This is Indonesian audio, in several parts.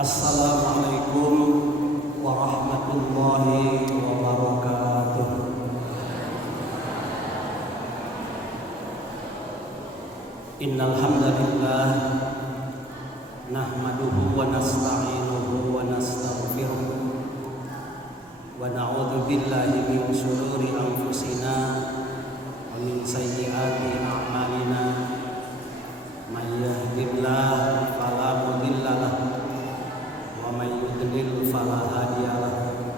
Assalamualaikum warahmatullahi wabarakatuh. Innal hamdalillah nahmaduhu wa nasta'inuhu wa nastaghfiruh wa na'udzu billahi min shururi anfusina wa min sayyiati a'malina. May yahdihillahu fala mudilla lahu wa may yudlil fala hadiya lahu.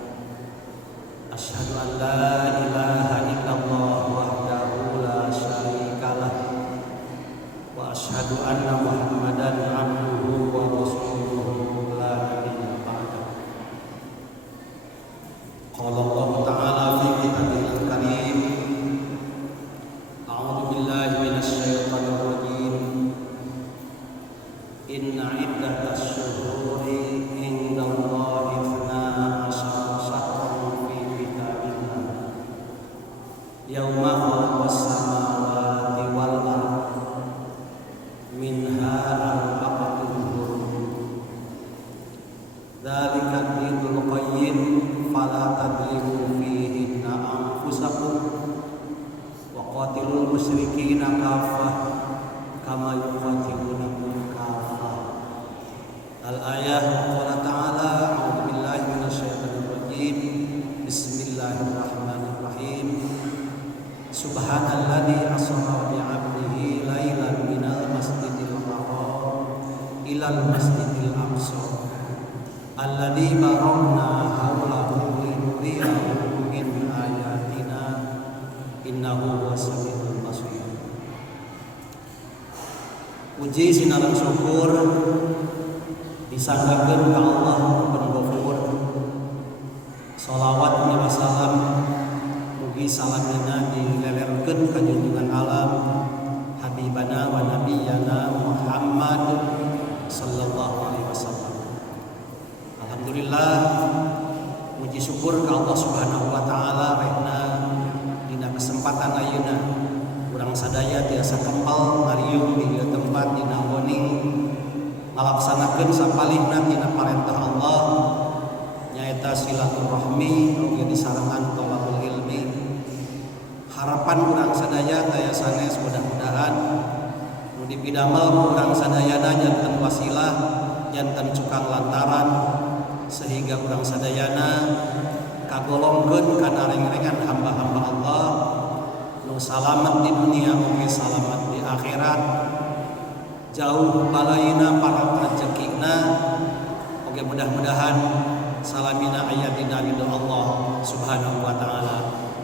Asyhadu an la ilaha illallah wahdahu la syarika lahu wa asyhadu anna Muhammadan abduhu wa rasuluhu la nabiyya ba'dahu. Qala Allah Ta'ala fi kitabihil karim, a'udzu billahi minasy syaithanir rajim. Inna iddatasy syuhuri indallahi 12 syahran fi kitabillah yauma khalaqas samawati wal ardh minha arba'atun hurum. Dzalika ad-dinul qayyim fala tadlimu fihinna anfusakum wa qatilul musyrikina kaffah kama yuqatilunakum kaffah. Al-ayah. Qala ta'ala a'udzu billahi minasy syaithanir rajim. Bismillahirrahmanirrahim. Subhanalladzi asra bi 'abdihi lailan minal masjidil haram ilal masjidil aqsa alladzi barakna haulahu linuriyahu min ayatina innahu was-sami'ul basir. Puji sinaran syukur disanggakeun ka Allah pun ghafur. Shalawat wa salam mugi salamina dilelerkeun ka junjungan alam habibana wa nabiyana Muhammad sallallahu alaihi wasallam. Alhamdulillah, muji syukur ka Allah Subhanahu wa taala rehna dina kesempatan ayeuna urang sadaya tiasa kempal ngariung di tempat dina wening ngalaksanakeun sapalihna tina parentah Allah nyaeta silaturahmi oge disarengan thalabul ilmi. Harapan urang sadaya taya sanes mudah-mudahan nu dipidamel urang sadayana janten wasilah janten cukang lantaran sehingga urang sadayana kagolongkeun kana reng-rengan hamba-hamba Allah nu salamet di dunia oge salamet di akhirat, jauh balaina para rezekina oge mudah-mudahan salamina aya dina ridho Allah Subhanahu wa taala.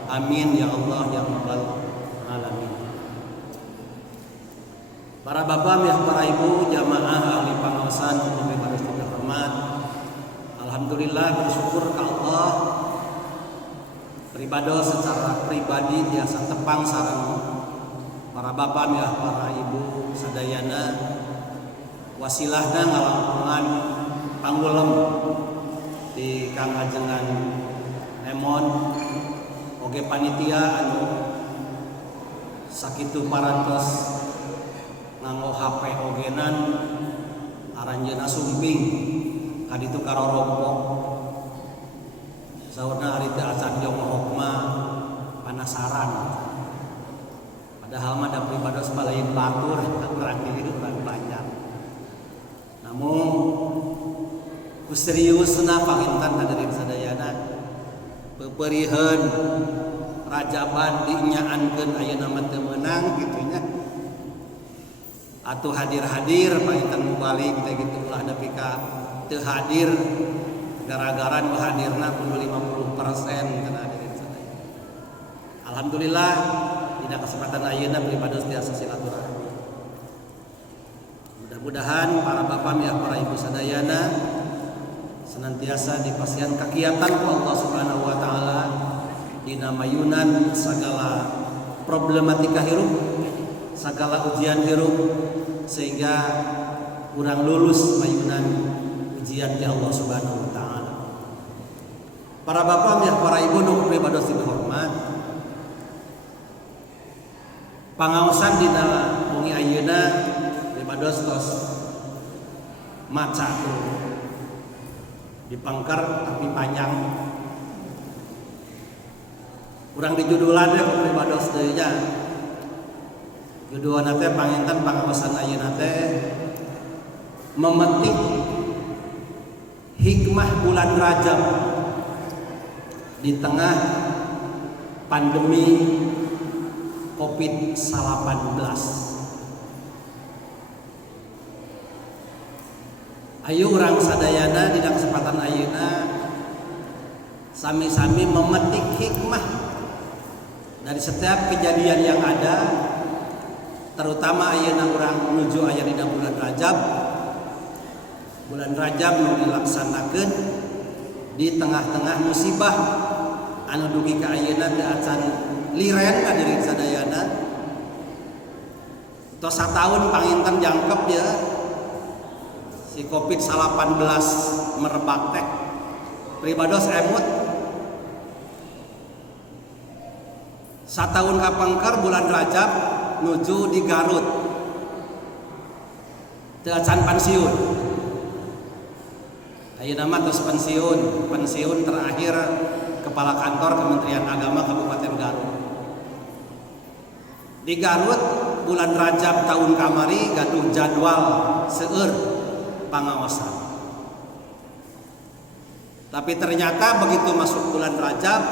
Amin ya Allah ya rabbal alamin. Para bapak ya para ibu jamaah ahli pangaosan nu pados dihormat, alhamdulillah bersyukur ka Allah pribados secara pribadi biasa tepang sareng para bapak ya para ibu sadayana wasilahna ngalampungan panggulem di kangajengan Emon oge panitia anu sakitu parantos nganggo HP ogenan aranjeuna sumping kaditu karorompo saurna ari teu acan jongohok mah panasaran padahal mah da pribados balain batur urang diri urang banyak. Namun seriusna panginten hadirin sadayana peuperiheun rajaban dinyaankeun ayeuna mah teu meunang kitu nya. Atuh hadir-hadir panginten mubalik teh kitu ulah nepi ka teu hadir gara-gara nu hadirna kudu 50% kana hadirin sadayana. Alhamdulillah dina kesempatan ayeuna pribados tiasa silaturahmi. Mudah-mudahan para bapak ya para ibu sadayana senantiasa dipasihan kakiatan ku Allah Subhanahu wa taala dina mayunan sagala problematika hirup, sagala ujian hirup sehingga urang lulus mayunan ujian di Allah Subhanahu wa taala. Para bapak ya para ibu nu pribados dihormat, pangaosan dina mungi ayeuna pribados tos maca tuh dipangker tapi panjang. Kurang dijudulan ya pribados deui nya. Judulan teh panginten pangaosan ayeuna teh memetik hikmah bulan Rajab di tengah pandemi COVID-19. Ayo urang sadayana dina kesempatan ayeuna sami-sami memetik hikmah dari setiap kejadian yang ada, terutama ayeuna urang menuju aya dina bulan Rajab. Bulan Rajab nu dilaksanakeun di tengah-tengah musibah anu dugi ka ayeuna teu acan liren ka diri sadayana. Tos sataun panginten jangkep ya si COVID-19 merebak teh. Pribados emut. Sataun kapangker bulan Rajab nuju di Garut. Teu acan pensiun. Ayeuna mah tos pensiun terakhir Kepala Kantor Kementerian Agama Kabupaten Garut. Di Garut bulan Rajab tahun kamari gaduh jadwal seueur pangaosan. Tapi ternyata begitu masuk bulan Rajab,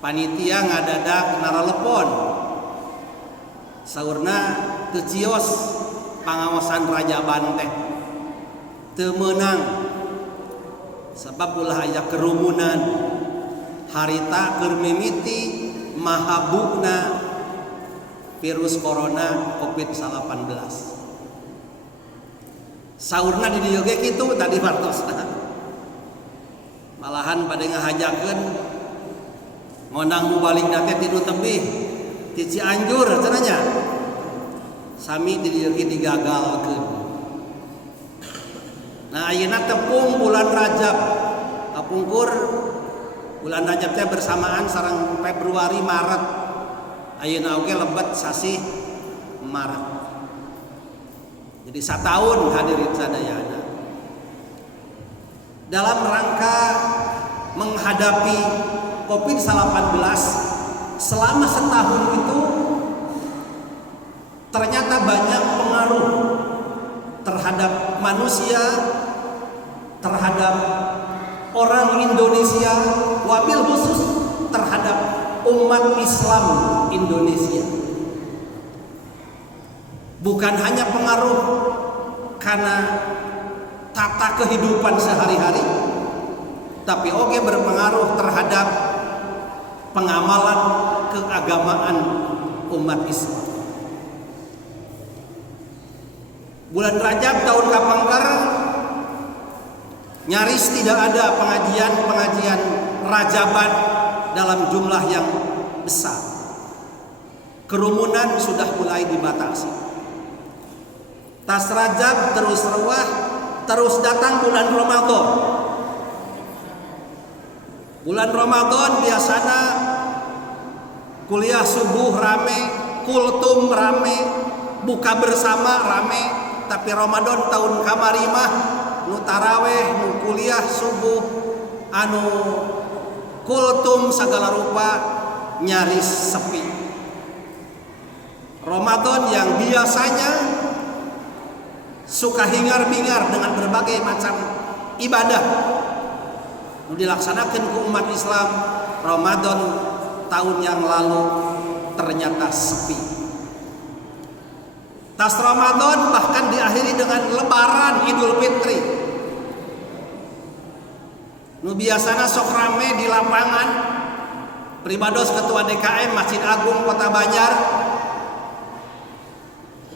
panitia ngadadak naralepon. Saurna teu cios pangaosan Rajaban teh. Teu meunang sebab ulah aya kerumunan harita keur mimiti mahabukna virus corona COVID-19. Saurna di dieu ge kitu tadi wartosna. Malahan bade ngahajakeun ngonang mubalikna teh tilu tebih ti Cianjur cenanya. Sami di dieu ge digagalkeun. Nah ayeuna tepung bulan Rajab kapungkur bulan Rajab teh bersamaan sareng Februari Maret. Ayeuna oge lebet sasih Maret. Jadi sataun hadirin sadayana. Dalam rangka menghadapi COVID-19 selama setahun itu ternyata banyak pengaruh terhadap manusia, terhadap orang Indonesia, wabil khusus terhadap umat Islam Indonesia. Bukan hanya pengaruh karena tata kehidupan sehari-hari, tapi oke berpengaruh terhadap pengamalan keagamaan umat Islam. Bulan Rajab tahun kapangker nyaris tidak ada pengajian Rajaban dalam jumlah yang besar. Kerumunan sudah mulai dibatasi. Tas Rajab terus ruah, terus datang bulan Ramadan. Bulan Ramadan biasanya kuliah subuh rame, kultum rame, buka bersama rame. Tapi Ramadan tahun kamari mah nu taraweh, nu kuliah subuh, anu kultum segala rupa nyaris sepi. Ramadan yang biasanya suka hingar-bingar dengan berbagai macam ibadah nu dilaksanakan ke umat Islam, Ramadan tahun yang lalu ternyata sepi. Tas Ramadan bahkan diakhiri dengan lebaran Idul Fitri. Nu biasana sok rame di lapangan. Pribados Ketua DKM Masjid Agung Kota Banjar.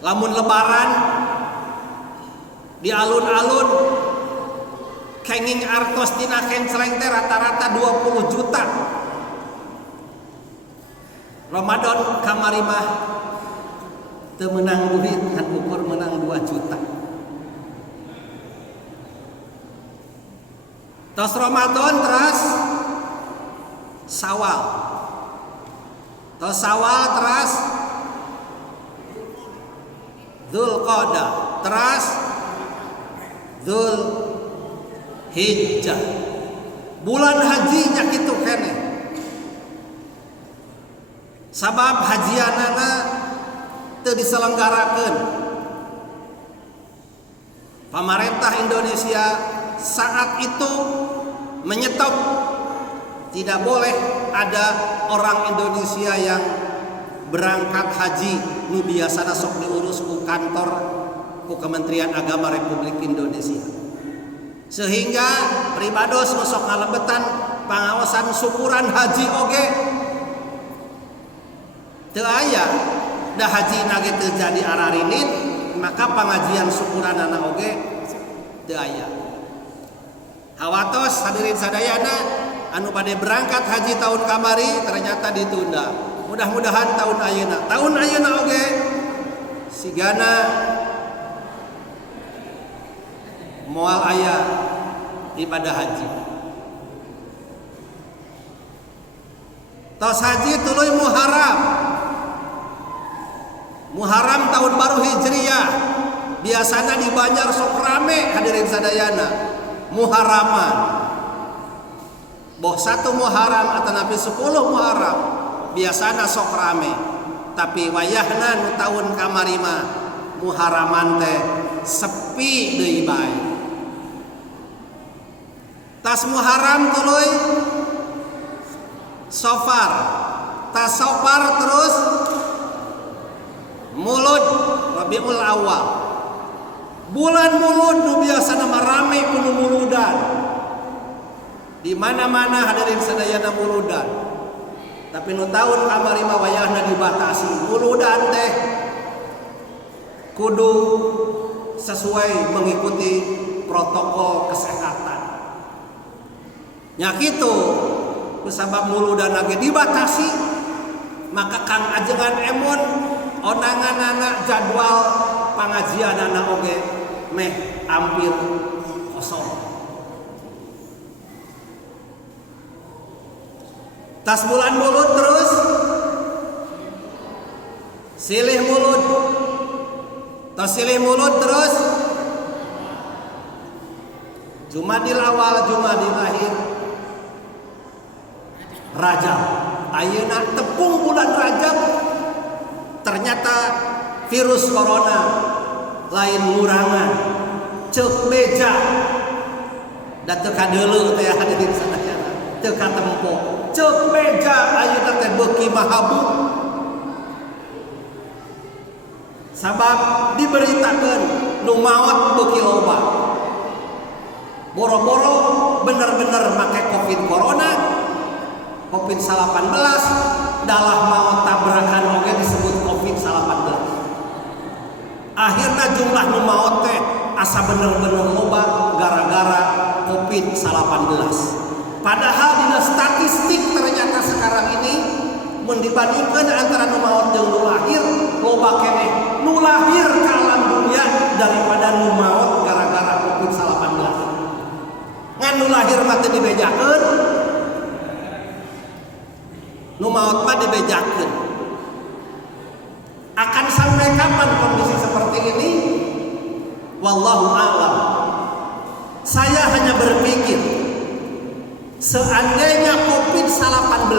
Lamun lebaran di alun-alun kenging artos tina kenceleng teh rata-rata 20 juta. Ramadan kamari mah teu menang duit kan ukur menang 2 juta. Tos Ramadan terus Sawal. Tos Sawal terus Dzulqa'dah, terus Hijjah. Bulan hajinya kitu keneh. Sabab hajianana teu diselenggarakeun. Pemerintah Indonesia saat itu menyetop, tidak boleh ada orang Indonesia yang berangkat haji nu biasana sok diurus ku kantor ku Kementerian Agama Republik Indonesia. Sehingga pribados nu sok ngalebetan pangawasan syukuran haji oge teu aya, da haji nage teu jadi ararinit, maka pengajian syukuranana oge teu aya. Hawatos hadirin sadayana anu bade berangkat haji tahun kamari ternyata ditunda. Mudah-mudahan tahun ayeuna oge sigana moal aya ibadah haji. Tos haji tuluy Muharram tahun baru Hijriyah. Biasana di Banjar sok rame hadirin sadayana Muharraman. Boh 1 Muharram atau nabi 10 Muharram biasana sok rame. Tapi wayahna nu tahun kamari mah Muharraman teh sepi deui bae. Tas Muharram tuluy Safar. Tas Safar terus Mulud, Rabiul Awal. Bulan Mulud nu biasana mah rame kudu muludan. Di mana-mana hadirin sadayana muludan. Tapi nu tahun kamari mah wayahna dibatasi. Muludan teh kudu sesuai mengikuti protokol kesehatan. Nya kitu kusabab muludan lagi dibatasi, maka Kang Ajengan Emon onanganana jadwal pangajianana oge meh hampir kosong. Tas bulan Mulud terus silih Mulud. Tas silih Mulud terus Jumadil Awal, Jumadil Akhir, Rajab. Ayeuna tepung bulan Rajab ternyata virus corona lain ngurangan ceuk beja da teu kadeuleu teh hadirin sadayana teu katempo ceuk beja ayeuna teh beuki mahabu sabab diberitakeun nu maot beuki loba boro-boro bener-bener make covid corona covid-19 dalah maot tabrakan oge disebut covid-19. Akhirna jumlah nu maot teh asa bener-bener loba gara-gara covid-19. Padahal dina statistik ternyata sekarang ini mun dibandingkeun antara nu maot jeung nu lahir loba keneh nu lahir ka alam dunia daripada nu maot gara-gara covid-19. Ngan nu lahir mah teu dibejakeun, nu maot mah dibejakeun. Akan sampai kapan kondisi seperti ini? Wallahu a'lam. Saya hanya berpikir seandainya COVID-19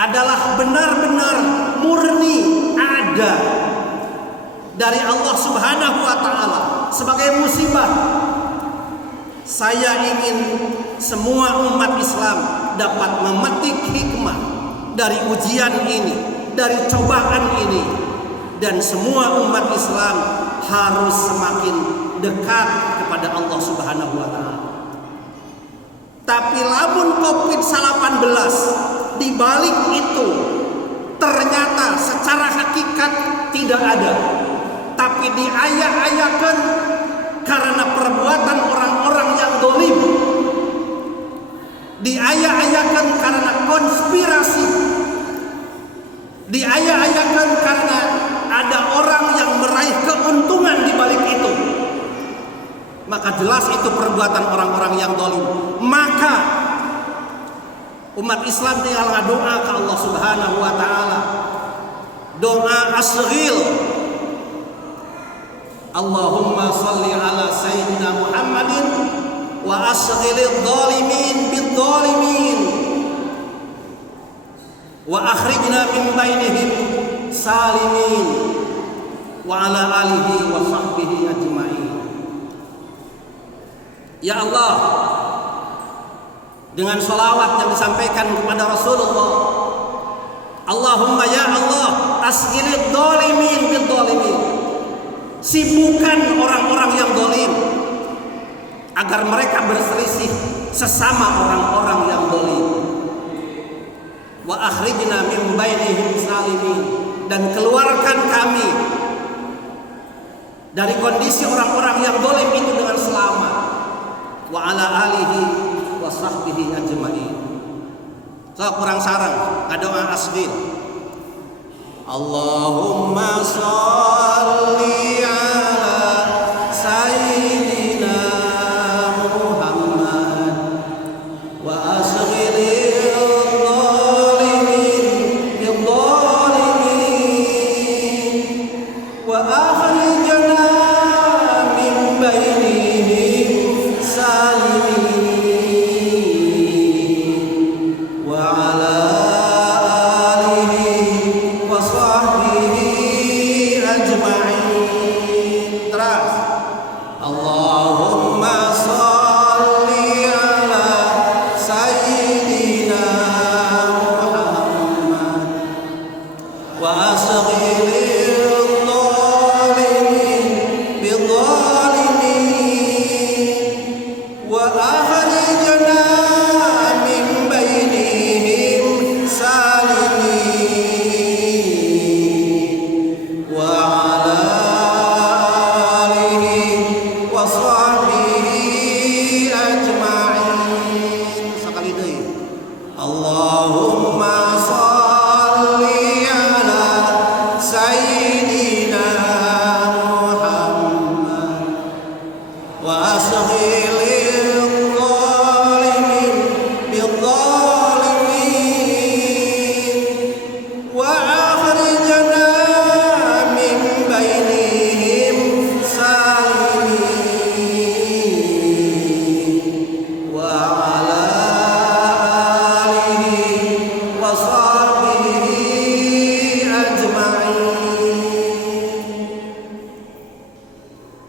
adalah benar-benar murni ada dari Allah Subhanahu wa taala sebagai musibah, saya ingin semua umat Islam dapat memetik hikmah dari ujian ini, dari cobaan ini, dan semua umat Islam harus semakin dekat kepada Allah Subhanahu wa taala. Tapi lamun COVID-19 di balik itu ternyata secara hakikat tidak ada, tapi diayak-ayakan karena perbuatan orang-orang yang dolim, diayak-ayakan karena konspirasi, diayak-ayakan karena ada orang yang meraih keuntungan di balik itu, maka jelas itu perbuatan orang-orang yang dolim. Maka umat Islam tinggal ngadoa ke Allah Subhanahu wa taala, doa asghil, Allahumma salli ala sayyidina Muhammadin wa asghilidh dhalimin bidh-dhalimin wa akhrijna min bainihim salimin wa ala alihi wa sahbihi ajma'in. Ya Allah, dengan sholawat yang disampaikan kepada Rasulullah, Allahumma ya Allah, asghilidh dhalimin bidh-dhalimin, sibukkan orang-orang yang zalim agar mereka berselisih sesama orang-orang yang zalim. Wa akhrijna min bainihim salimin, dan keluarkan kami dari kondisi orang-orang yang zalim itu dengan selamat. Wa ala alihi wa sahbihi ajma'in. So kurang sarang ngadoa asghil. Allahumma sholli ala sayyidina Muhammad wa asghilidh dhalimin bidh-dhalimin wa akhrijna min bainihim salimin wa ala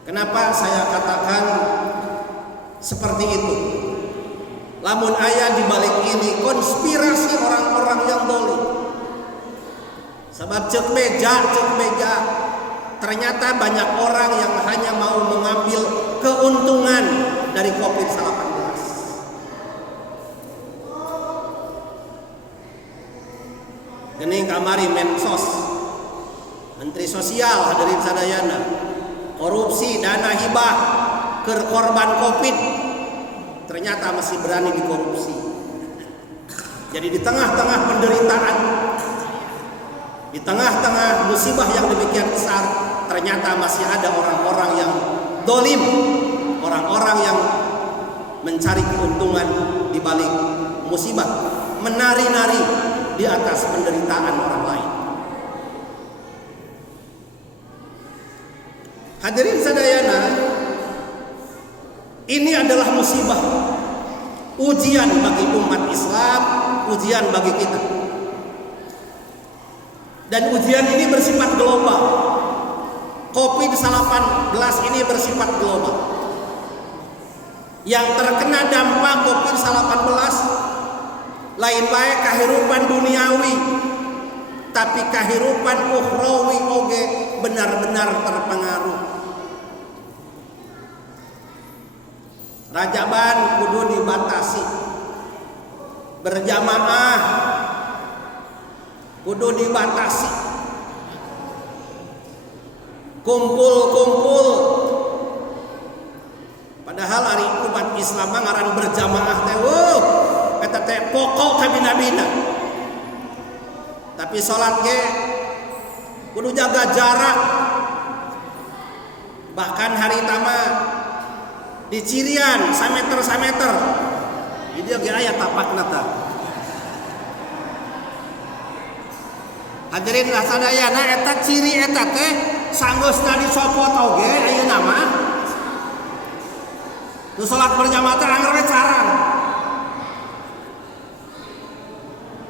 kenapa saya katakan seperti itu? Lamun aya di balik ini konspirasi orang-orang yang zalim. Sebab cek beja, ternyata banyak orang yang hanya mau mengambil keuntungan dari COVID-19. Geuning kamari Mensos, Menteri Sosial hadirin sadayana, korupsi dana hibah ke korban Covid, ternyata masih berani dikorupsi. Jadi di tengah-tengah penderitaan, di tengah-tengah musibah yang demikian besar, ternyata masih ada orang-orang yang zalim, orang-orang yang mencari keuntungan di balik musibah, menari-nari di atas penderitaan orang lain. Hadirin sadayana, ini adalah musibah, ujian bagi umat Islam, ujian bagi kita. Dan ujian ini bersifat global. COVID-19 ini bersifat global. Yang terkena dampak COVID-19 lain bae kahirupan duniawi, tapi kahirupan ukhrawi oge benar-benar terpengaruh. Rajaban kudu dibatasi, berjamaah kudu dibatasi, kumpul-kumpul. Padahal hari umat Islam ngaran berjamaah teh eta teh pokok kabina-bina. Tapi salat ge kudu jaga jarak. Bahkan hari tama di cirian sameter. Jadi ge aya tapakna tah. Hadirin sadayana eta ciri eta teh sanggeusna dicopot oge ayeuna mah. Nu salat berjamaah teh anggar carang.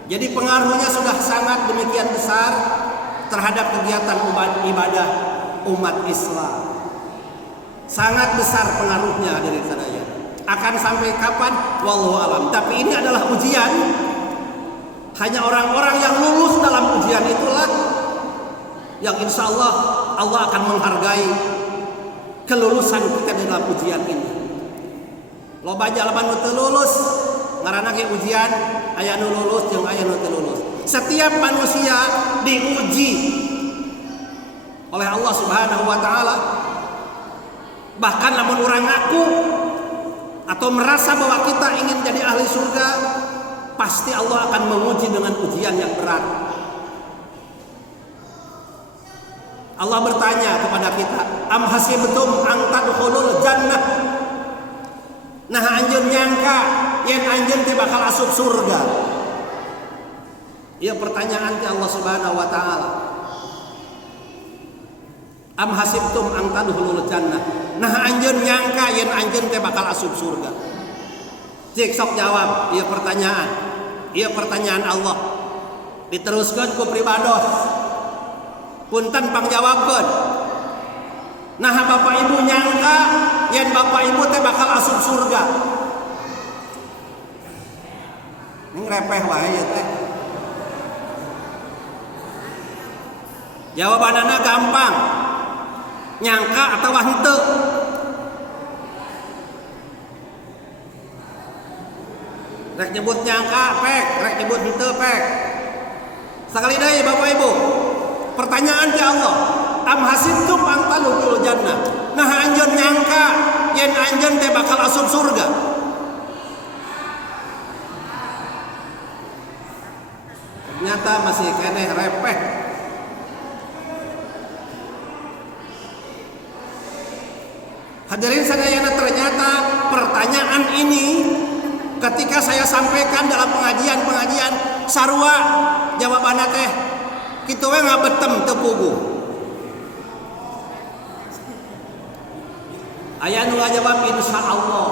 Jadi pengaruhnya sudah sangat demikian besar terhadap kegiatan ibadah umat Islam. Sangat besar pengaruhnya hadirin sekalian. Akan sampai kapan? Wallahu alam. Tapi ini adalah ujian. Hanya orang-orang yang lulus dalam ujian itulah yang insya Allah Allah akan menghargai kelulusan kita dalam ujian ini. Loba jalaman nu teu lulus ngaranna ge ujian, aya nu lulus jeung aya nu teu lulus. Setiap manusia diuji oleh Allah Subhanahu wa taala. Bahkan lamun urang ngaku atau merasa bahwa kita ingin jadi ahli surga, pasti Allah akan menguji dengan ujian yang berat. Allah bertanya kepada kita, am hasibtum an tadkhulul jannah? Nah anjeun nyangka yen anjeun teh bakal asup surga. Ieu pertanyaan ti Allah Subhanahu wa taala. Am hasibtum an tadkhulul jannah? Nah anjeun nyangka yen anjeun teh bakal asup surga. Cik sok jawab ieu pertanyaan. Ieu pertanyaan Allah. Diteruskeun ku pribados. Punten pangjawabkeun. Nah Bapak Ibu nyangka yen Bapak Ibu teh bakal asup surga. Ngrepeh wae ya teh. Jawabanana gampang. Nyangka atau henteu? Rek nyebut nyangka pek, rek nyebut henteu pek. Sakali deui Bapak Ibu. Pertanyaan ke Allah, am hasibtum an tadkhulul jannah? Nah anjeun nyangka yen anjeun teh bakal asup surga. Ternyata masih keneh repeh. Hadirin sadayana, ternyata pertanyaan ini ketika saya sampaikan dalam pengajian sarua jawabanna teh kitu we ngabetem teu puguh. Aya nu ngajawab insyaallah.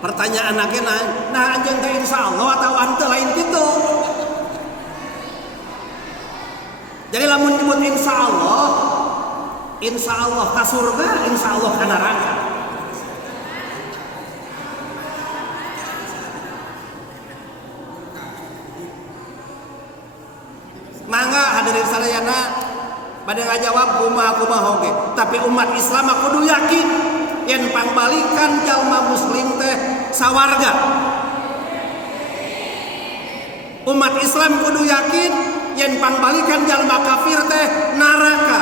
Pertanyaan ageuna, nah anjeun teh insyaallah atau henteu lain kitu. Jadi lamun nyebut insyaallah ka surga, insyaallah ka neraka. Mangga hadirin sadayana bade ngajawab kumaha oge. Tapi umat Islam kudu yakin yen pangbalikan jalma muslim teh sawarga. Umat Islam kudu yakin yen pangbalikan jalma kafir teh neraka.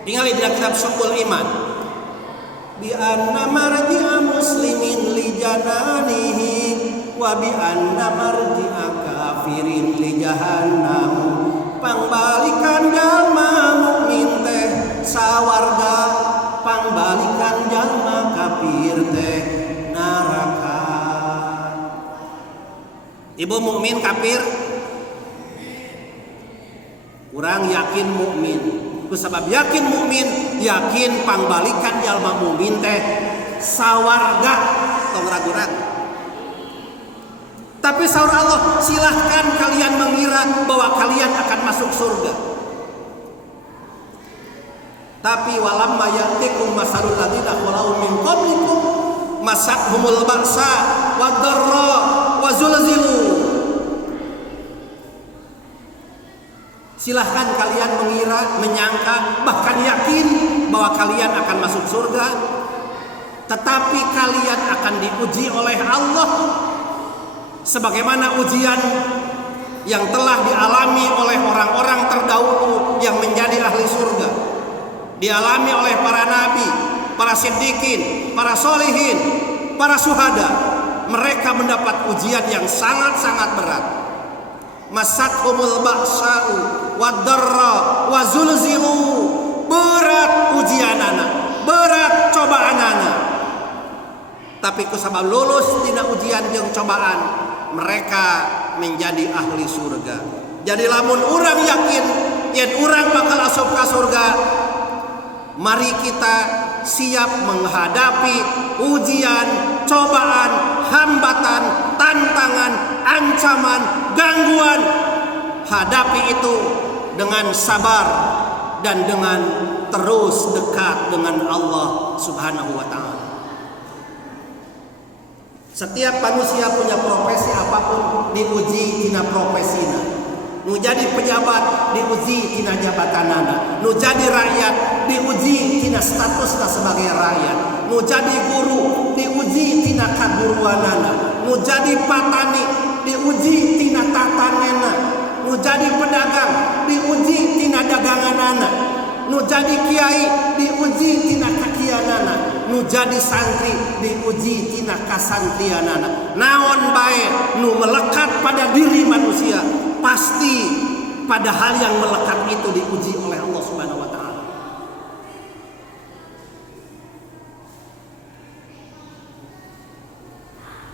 Tingali dina kitab Syu'ul Iman. Bi anna marji'a muslimin li jananihi wa bi anna marji'a kafirin li jahannam. Pangbalikan jalma mukmin teh sawarga, pangbalikan jalma kafir teh neraka. Ibu mukmin kafir? Urang yakin mukmin. Kusabab yakin mukmin, yakin pangbalikan jalma mukmin teh sawarga, tong ragu-ragu. Tapi saur Allah, silahkan kalian mengira bahwa kalian akan masuk surga. Tapi walamma yatikum masalul ladzina khalau min qablikum masathumul ba'sa wad-dharra wa zulzilu. Silahkan kalian mengira, menyangka, bahkan yakin bahwa kalian akan masuk surga. Tetapi kalian akan diuji oleh Allah sebagaimana ujian yang telah dialami oleh orang-orang terdahulu yang menjadi ahli surga. Dialami oleh para nabi, para siddiqin, para solihin, para syuhada. Mereka mendapat ujian yang sangat-sangat berat. Masathumul ba'sa'u wad-dharra wa zulzilu. Berat ujianana, berat cobaanana. Tapi kusabab lulus dina ujian jeung cobaan, mereka menjadi ahli surga. Jadi lamun urang yakin yen urang bakal asup ka surga. Mari kita siap menghadapi ujian, cobaan, hambatan, tantangan, ancaman, gangguan. Hadapi itu dengan sabar dan dengan terus dekat dengan Allah Subhanahu wa taala. Setiap manusia punya profesi apapun diuji tina profesina. Nu jadi pejabat diuji tina jabatanana. Nu jadi rakyat diuji tina statusna sebagai rakyat. Nu jadi guru diuji tina kaguruanana. Nu jadi patani diuji tina tatanena. Nu jadi pedagang diuji tina daganganana. Nu jadi kiai diuji tina kakianana. Nu jadi santri diuji tina kasantrianana. Naon bae nu melekat pada diri manusia, pasti pada hal yang melekat itu diuji oleh Allah Subhanahu wa taala.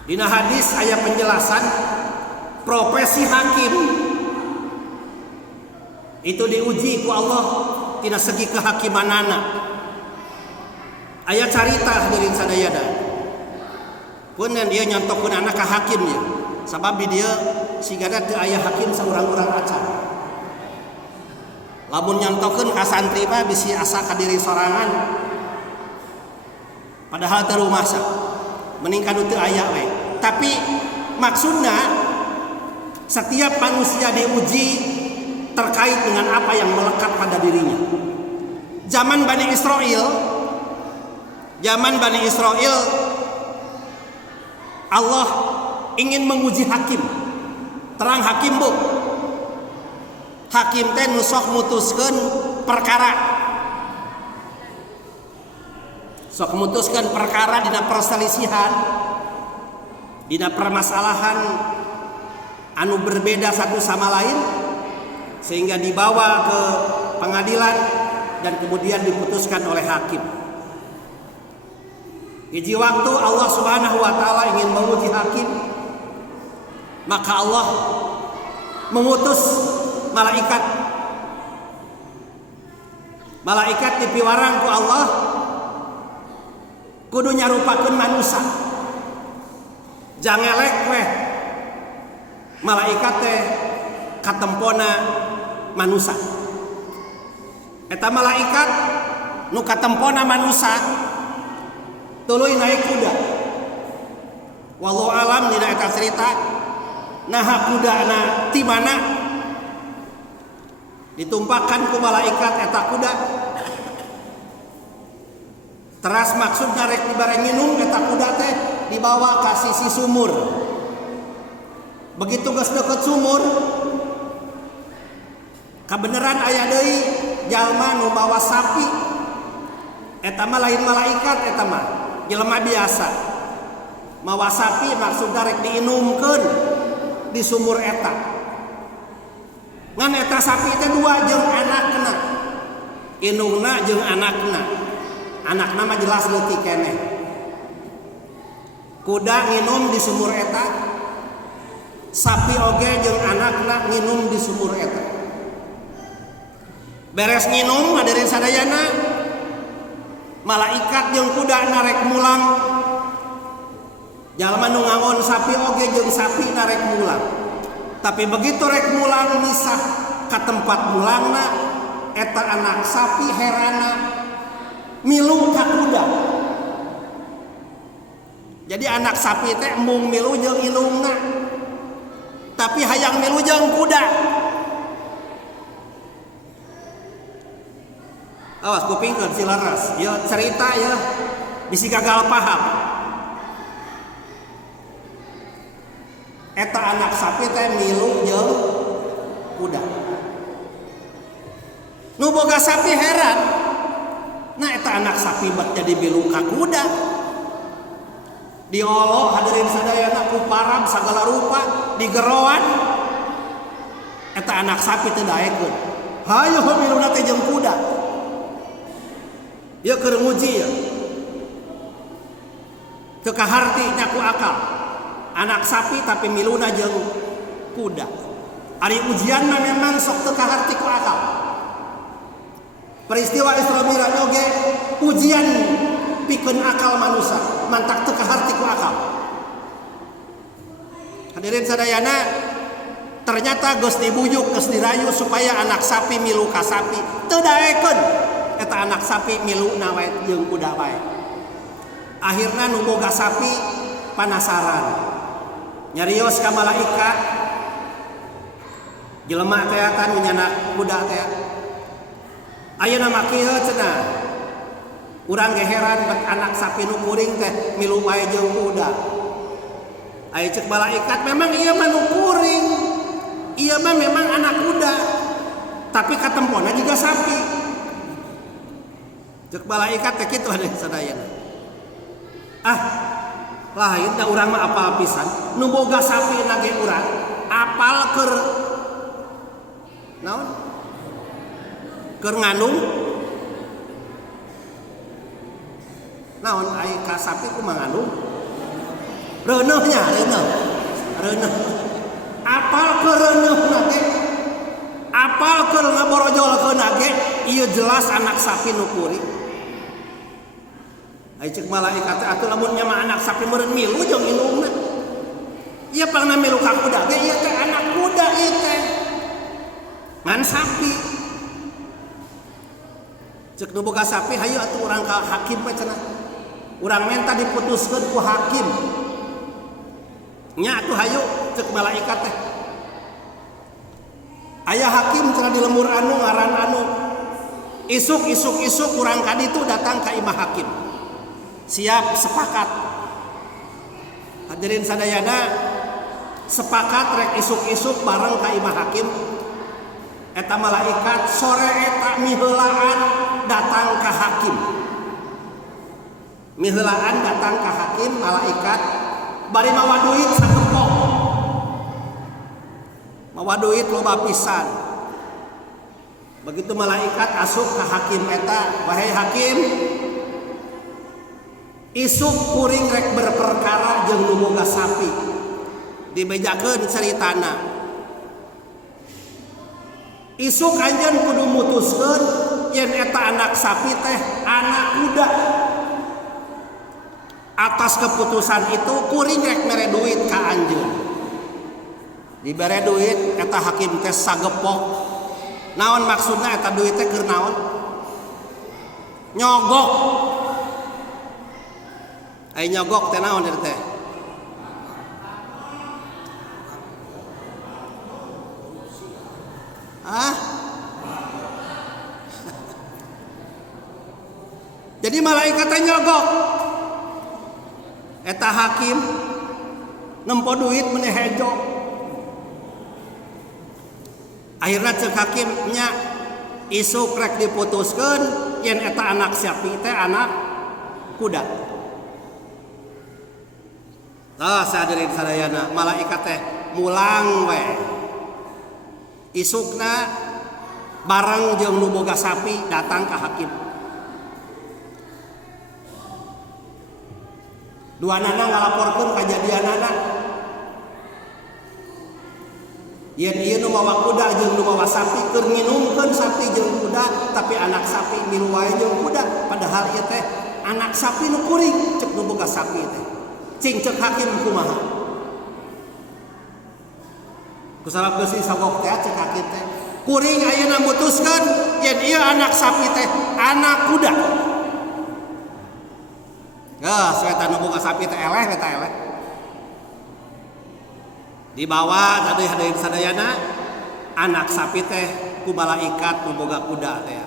Dina hadis aya penjelasan profesi hakim itu diuji ku Allah tina segi kehakimanana. Aya carita hadirin sadayana. Punten dia nyontokeun anak ka hakim ya. Sabab di dia sigana teu aya hakim saurang-urang acan. Lamun nyontokeun ka santri mah bisi asa ka diri sorangan. Padahal teu rumasa. Mending kanu teu aya we. Tapi maksudna setiap manusia diuji terkait dengan apa yang melekat pada dirinya. Zaman Bani Israel Allah ingin menguji hakim. Terang hakim bu. Hakim teh nu sok mutuskeun perkara. Sok mutuskeun perkara dina perselisihan, dina permasalahan anu berbeda satu sama lain, sehingga dibawa ke pengadilan dan kemudian diputuskan oleh hakim. Hiji waktu Allah Subhanahu wa taala ingin menguji hakim, maka Allah mengutus malaikat. Malaikat dipiwarang ku Allah kudu nyarupakeun manusia. Jangelek weh malaikat teh katempona manusia. Eta malaikat nu katempona manusia tuluy naik kuda. Wallahu alam dina eta cerita naha kudana ti mana ditumpahkan ku malaikat eta kuda. Teras maksudna rek dibare nginum eta kuda teh dibawa ka sisi sumur. Begitu geus deukeut sumur kabeneran aya deui jalma nu bawa sapi. Eta mah lain malaikat eta mah jelema biasa. Mawa sapi maksudna rek diinumkeun di sumur eta. Ngan eta sapi teh dua jeung anakna. Indungna jeung anakna. Anakna mah jelas leutik keneh. Kuda nginum di sumur eta. Sapi oge jeung anakna nginum di sumur eta. Beres nginum hadirin sadayana, malaikat jeung kuda narek mulang. Jalma nu ngangon sapi oge jeung sapi narek mulang. Tapi begitu rek mulang misah ka tempat mulangna, eta anak sapi herana milu ka kuda. Jadi anak sapi teh embung milu jeung ilungna. Tapi hayang milu jeung kuda. Awas kupingkeun si laras, ya cerita ya bisi gagal paham. Eta anak sapi teh milu jeung kuda. Nu boga sapi heran. Nah eta anak sapi bet jadi milu ka kuda. Diolok hadirin sadayana ku parab sagala rupa digeroan. Eta anak sapi teh daekeun. Hayu miluna teh jeung kuda. Ya keur nguji ya. Teu kaharti nyaku akal. Anak sapi tapi miluna jeung kuda. Ari ujian mah memang sok teu kaharti ku akal. Peristiwa Isra Mi'raj oge ujian pikeun akal manusia, mantak teu kaharti ku akal. Hadirin sadayana, ternyata geus dibujuk, geus dirayu supaya anak sapi milu ka sapi, teu daekeun eta anak sapi miluna wae jeung kuda wae. Akhirna nu boga sapi panasaran. Nyarios ka malaikat, jelema teh kan nyana kuda teh. Ayeuna mah kieu cenah. Urang ge heran anak sapi nu kuring teh milu wae jeung kuda. Aya ceuk malaikat, memang ieu mah nu kuring. Ieu mah memang anak kuda. Tapi katempona juga sapi. Ceuk malaikat teh kitu hadirin sadayana. Lain da urang mah apal pisan. Nu boga sapi na ge urang apal keur naon? Keur ngandung naon ai ka sapi kumaha ngandung? Reuneuhnya, reuneuh. Apal keur reuneuhna ge. Apal keur ngaborojolkeunna ge, ieu jelas anak sapi nu kuring. Ai ceuk malaikat teh atuh lamun nya mah anak sapi meureun milu jeung indungna. Ieu pangna milu ka kuda ge ieu teh anak kuda ieu teh. Ngan sapi. Cek nu boga sapi hayu atuh urang ka hakim we cenah. Urang minta diputuskeun ku hakim. Nya atuh hayu cek malaikat teh. Aya hakim cenah di lembur anu ngaran anu. Isuk urang ka ditu datang ka imah hakim. Siap sepakat. Hadirin sadayana, sepakat rek isuk-isuk bareng ka imah hakim. Eta malaikat sore eta miheulaan datang ka hakim. Miheulaan datang ka hakim malaikat bari mawa duit sakempok. Mawa duit loba pisan. Begitu malaikat asup ka hakim eta, wahai hakim, isuk kuring rek berperkara jeung nu boga sapi. Dibejakeun caritana. Isuk anjeun kudu mutuskeun yen eta anak sapi teh anak kuda. Atas keputusan itu kuring rek mere duit ka anjeun. Dibere duit eta hakim teh sagepok. Naon maksudna eta duit teh keur naon? Nyogok. Ai nyogok teh naon eta teh? Jadi malaikat teh nyogok. Eta hakim nempo duit meneh hejo. Akhirna ceuk hakim nya isuk rek diputuskeun yen eta anak sapi teh anak kuda. Sadirin sadayana, malaikat teh mulang we. Isukna bareng jeung nu boga sapi datang ka hakim. Duanana ngalaporkeun kajadianana. Yen ieu nu mawa kuda jeung nu mawa sapi keur nginumkeun sapi jeung kuda, tapi anak sapi milu wae jeung kuda, padahal ieu teh anak sapi nu kuring ceuk nu boga sapi teh. Cing ceuk hakim kumaha? Kusabab geus disogok teh ceuk hakim teh. Kuring ayeuna mutuskeun yen ieu anak sapi teh anak kuda. Sueta nu boga sapi teh eleh eta eleh. Dibawa tadi hadirin sadayana anak sapi teh ku malaikat nu boga kuda teh.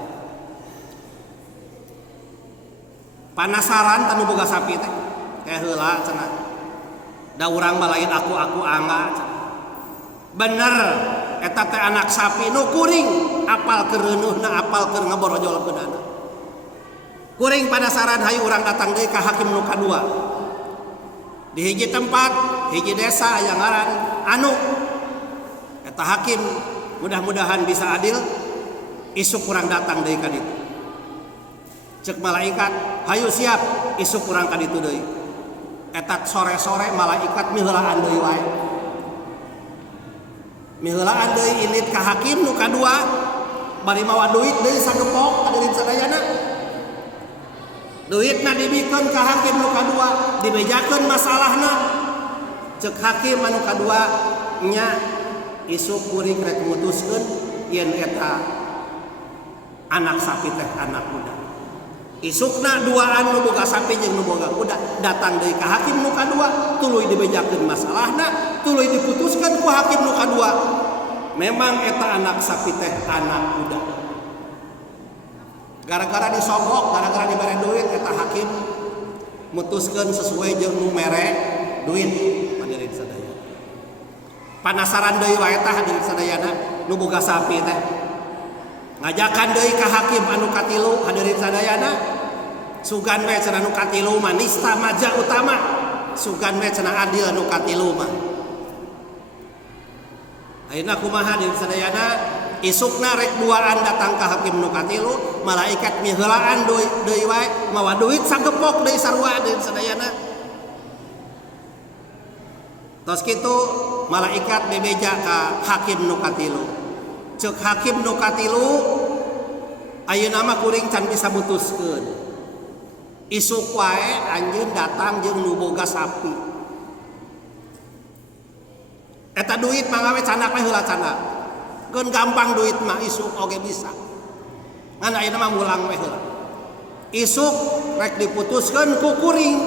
Panasaran tanu boga sapi teh. Kayak heula cenah. Da urang mah lain aku angga cenah. Bener eta teh anak sapi nu kuring apal keur reuneuna, apal keur ngaborojolkeunana. Kuring panasaran hayu urang datang deui ka hakim nu kadua. Di hiji tempat, hiji desa aya ngaran anu. Eta hakim mudah-mudahan bisa adil. Isuk urang datang deui ka ditu. Ceuk malaikat, hayu siap isuk urang ka ditu deui. Eta sore-sore malaikat miheulaan deui wae. Miheulaan deui indit ka hakim nu kadua bari mawa duit deui sagepok hadirin sadayana. Duitna dibikeun ka hakim nu kadua, dibejakeun masalahna. Cek hakim anu kadua nya isuk kuring rek mutuskeun yen eta anak sapi teh anak kuda. Isukna duaan nu boga sapi jeung nu boga kuda datang deui ka hakim nu kadua, tuluy dibejakeun masalahna, tuluy diputuskeun ku hakim nu kadua. Memang eta anak sapi teh anak kuda. Gara-gara disogok, gara-gara dibere duit eta hakim mutuskeun sesuai jeung nu mere duit. Hadirin sadaya. Panasaran deui wae tah hadirin sadayana nu boga sapi teh. Ngajakan deui ka hakim anu katilu hadirin sadayana. Sugan we cenah nu katilu mah nista maja utama. Sugan we cenah adil anu katilu mah. Ayeuna kumaha hadirin sadayana? Isukna rek duaan datang ka hakim nu katilu, malaikat miheulaan deui wae mawa duit sagepok deui sarua hadirin sadayana. Tos kitu malaikat bebeja ka hakim nu katilu. Cek hakim nu katilu ayeuna mah kuring can bisa mutuskeun. Isuk wae anjeun datang jeung nu boga sapi. Eta duit manggawe canak we heula canak. Keun gampang duit mah isuk oge bisa. Ngan ayeuna mah ngulang we heula. Isuk rek diputuskeun ku kuring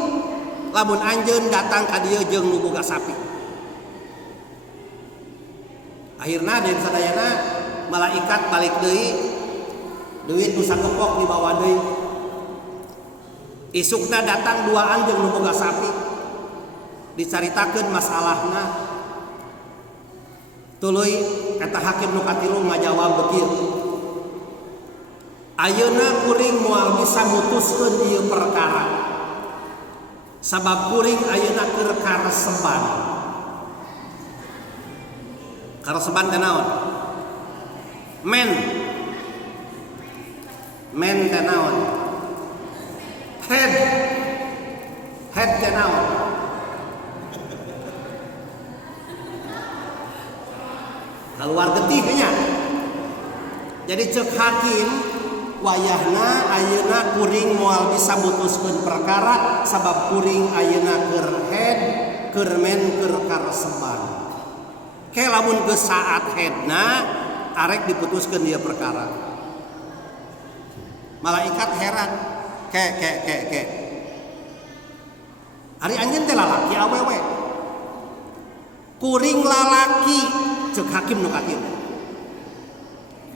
lamun anjeun datang ka dieu jeung nu boga sapi. Akhirna deui sadayana malaikat balik deui duit nu sagepok dibawa deui. Isukna datang duaan jeung nu boga sapi. Dicaritakeun masalahna. Tuluy eta hakim nu katilu ngajawab begitu. Ayeuna kuring moal bisa mutuskeun ieu perkara. Sabab kuring ayeuna keur kareseban. Kareseban teh naon? Men teh naon? Head teh naon? Keluar getihnya. Jadi cek hakim wayahna ayeuna kuring moal bisa mutuskeun perkara sabab kuring ayeuna keur head keur men keur kareseban. Ke lamun geus saat headna arek diputuskeun dia perkara. Malaikat heran. Ke. Ari anjeun teh lalaki awewe. Kuring lalaki cek hakim nu katilu.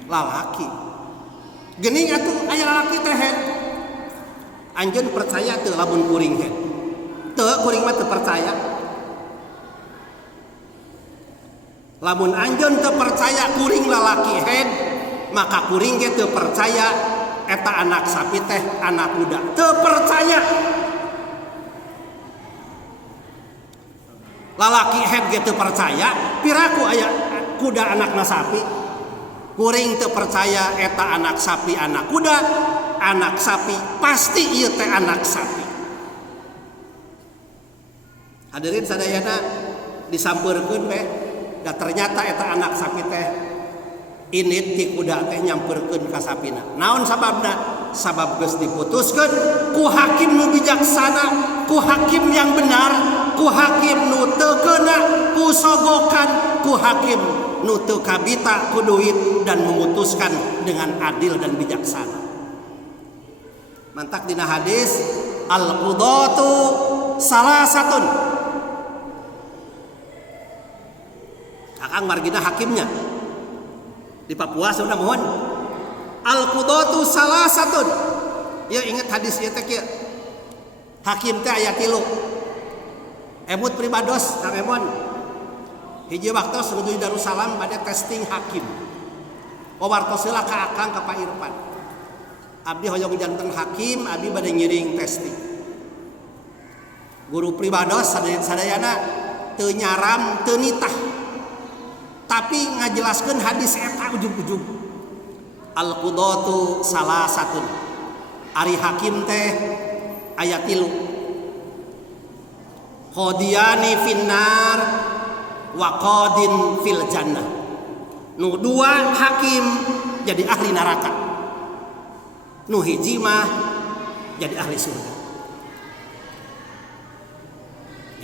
Lalaki. Geuning atuh aya lalaki teh head. Anjeun percaya teu lamun kuring head? Teu, kuring mah teu percaya. Lamun anjeun teu percaya kuring lalaki head, maka kuring ge teu percaya eta anak sapi teh anak kuda. Teu percaya. Lalaki head ge teu percaya, piraku aya kuda anakna sapi. Kuring teu percaya eta anak sapi anak kuda, anak sapi pasti ieu teh anak sapi. Hadirin sadayana disampeurkeun we, da ternyata eta anak sapi teh init ti kuda teh nyampeurkeun ka sapina. Naon sababna? Sabab geus diputuskeun ku hakim nu bijaksana, ku hakim yang benar, ku hakim nu teu keuna ku sogokan, ku hakim nu teu kabita ku duit dan memutuskan dengan adil dan bijaksana. Mantak dina hadis al-qudatu salasatun. Akang margina hakimnya di Papua sudah mohon. Al-qudatu salasatun. Ya ingat hadis ieu teh kieu. Hakim teh aya 3. Emut pribados Kang Emon. Hiji waktu menuju Darussalam bade testing hakim. Wawartos heula ka akang ka Pak Irfan. Abdi hoyong janten hakim, abdi bade ngiring testing. Guru pribados sadayana teu nyaram, teu nitah. Tapi ngajelaskeun hadis eta ujug-ujug. Al-qudatu salasatun. Ari hakim teh aya 3. Qadiyani finnar wa qadin fil jannah. Nu 2 hakim jadi ahli neraka. Nu hiji mah jadi ahli surga.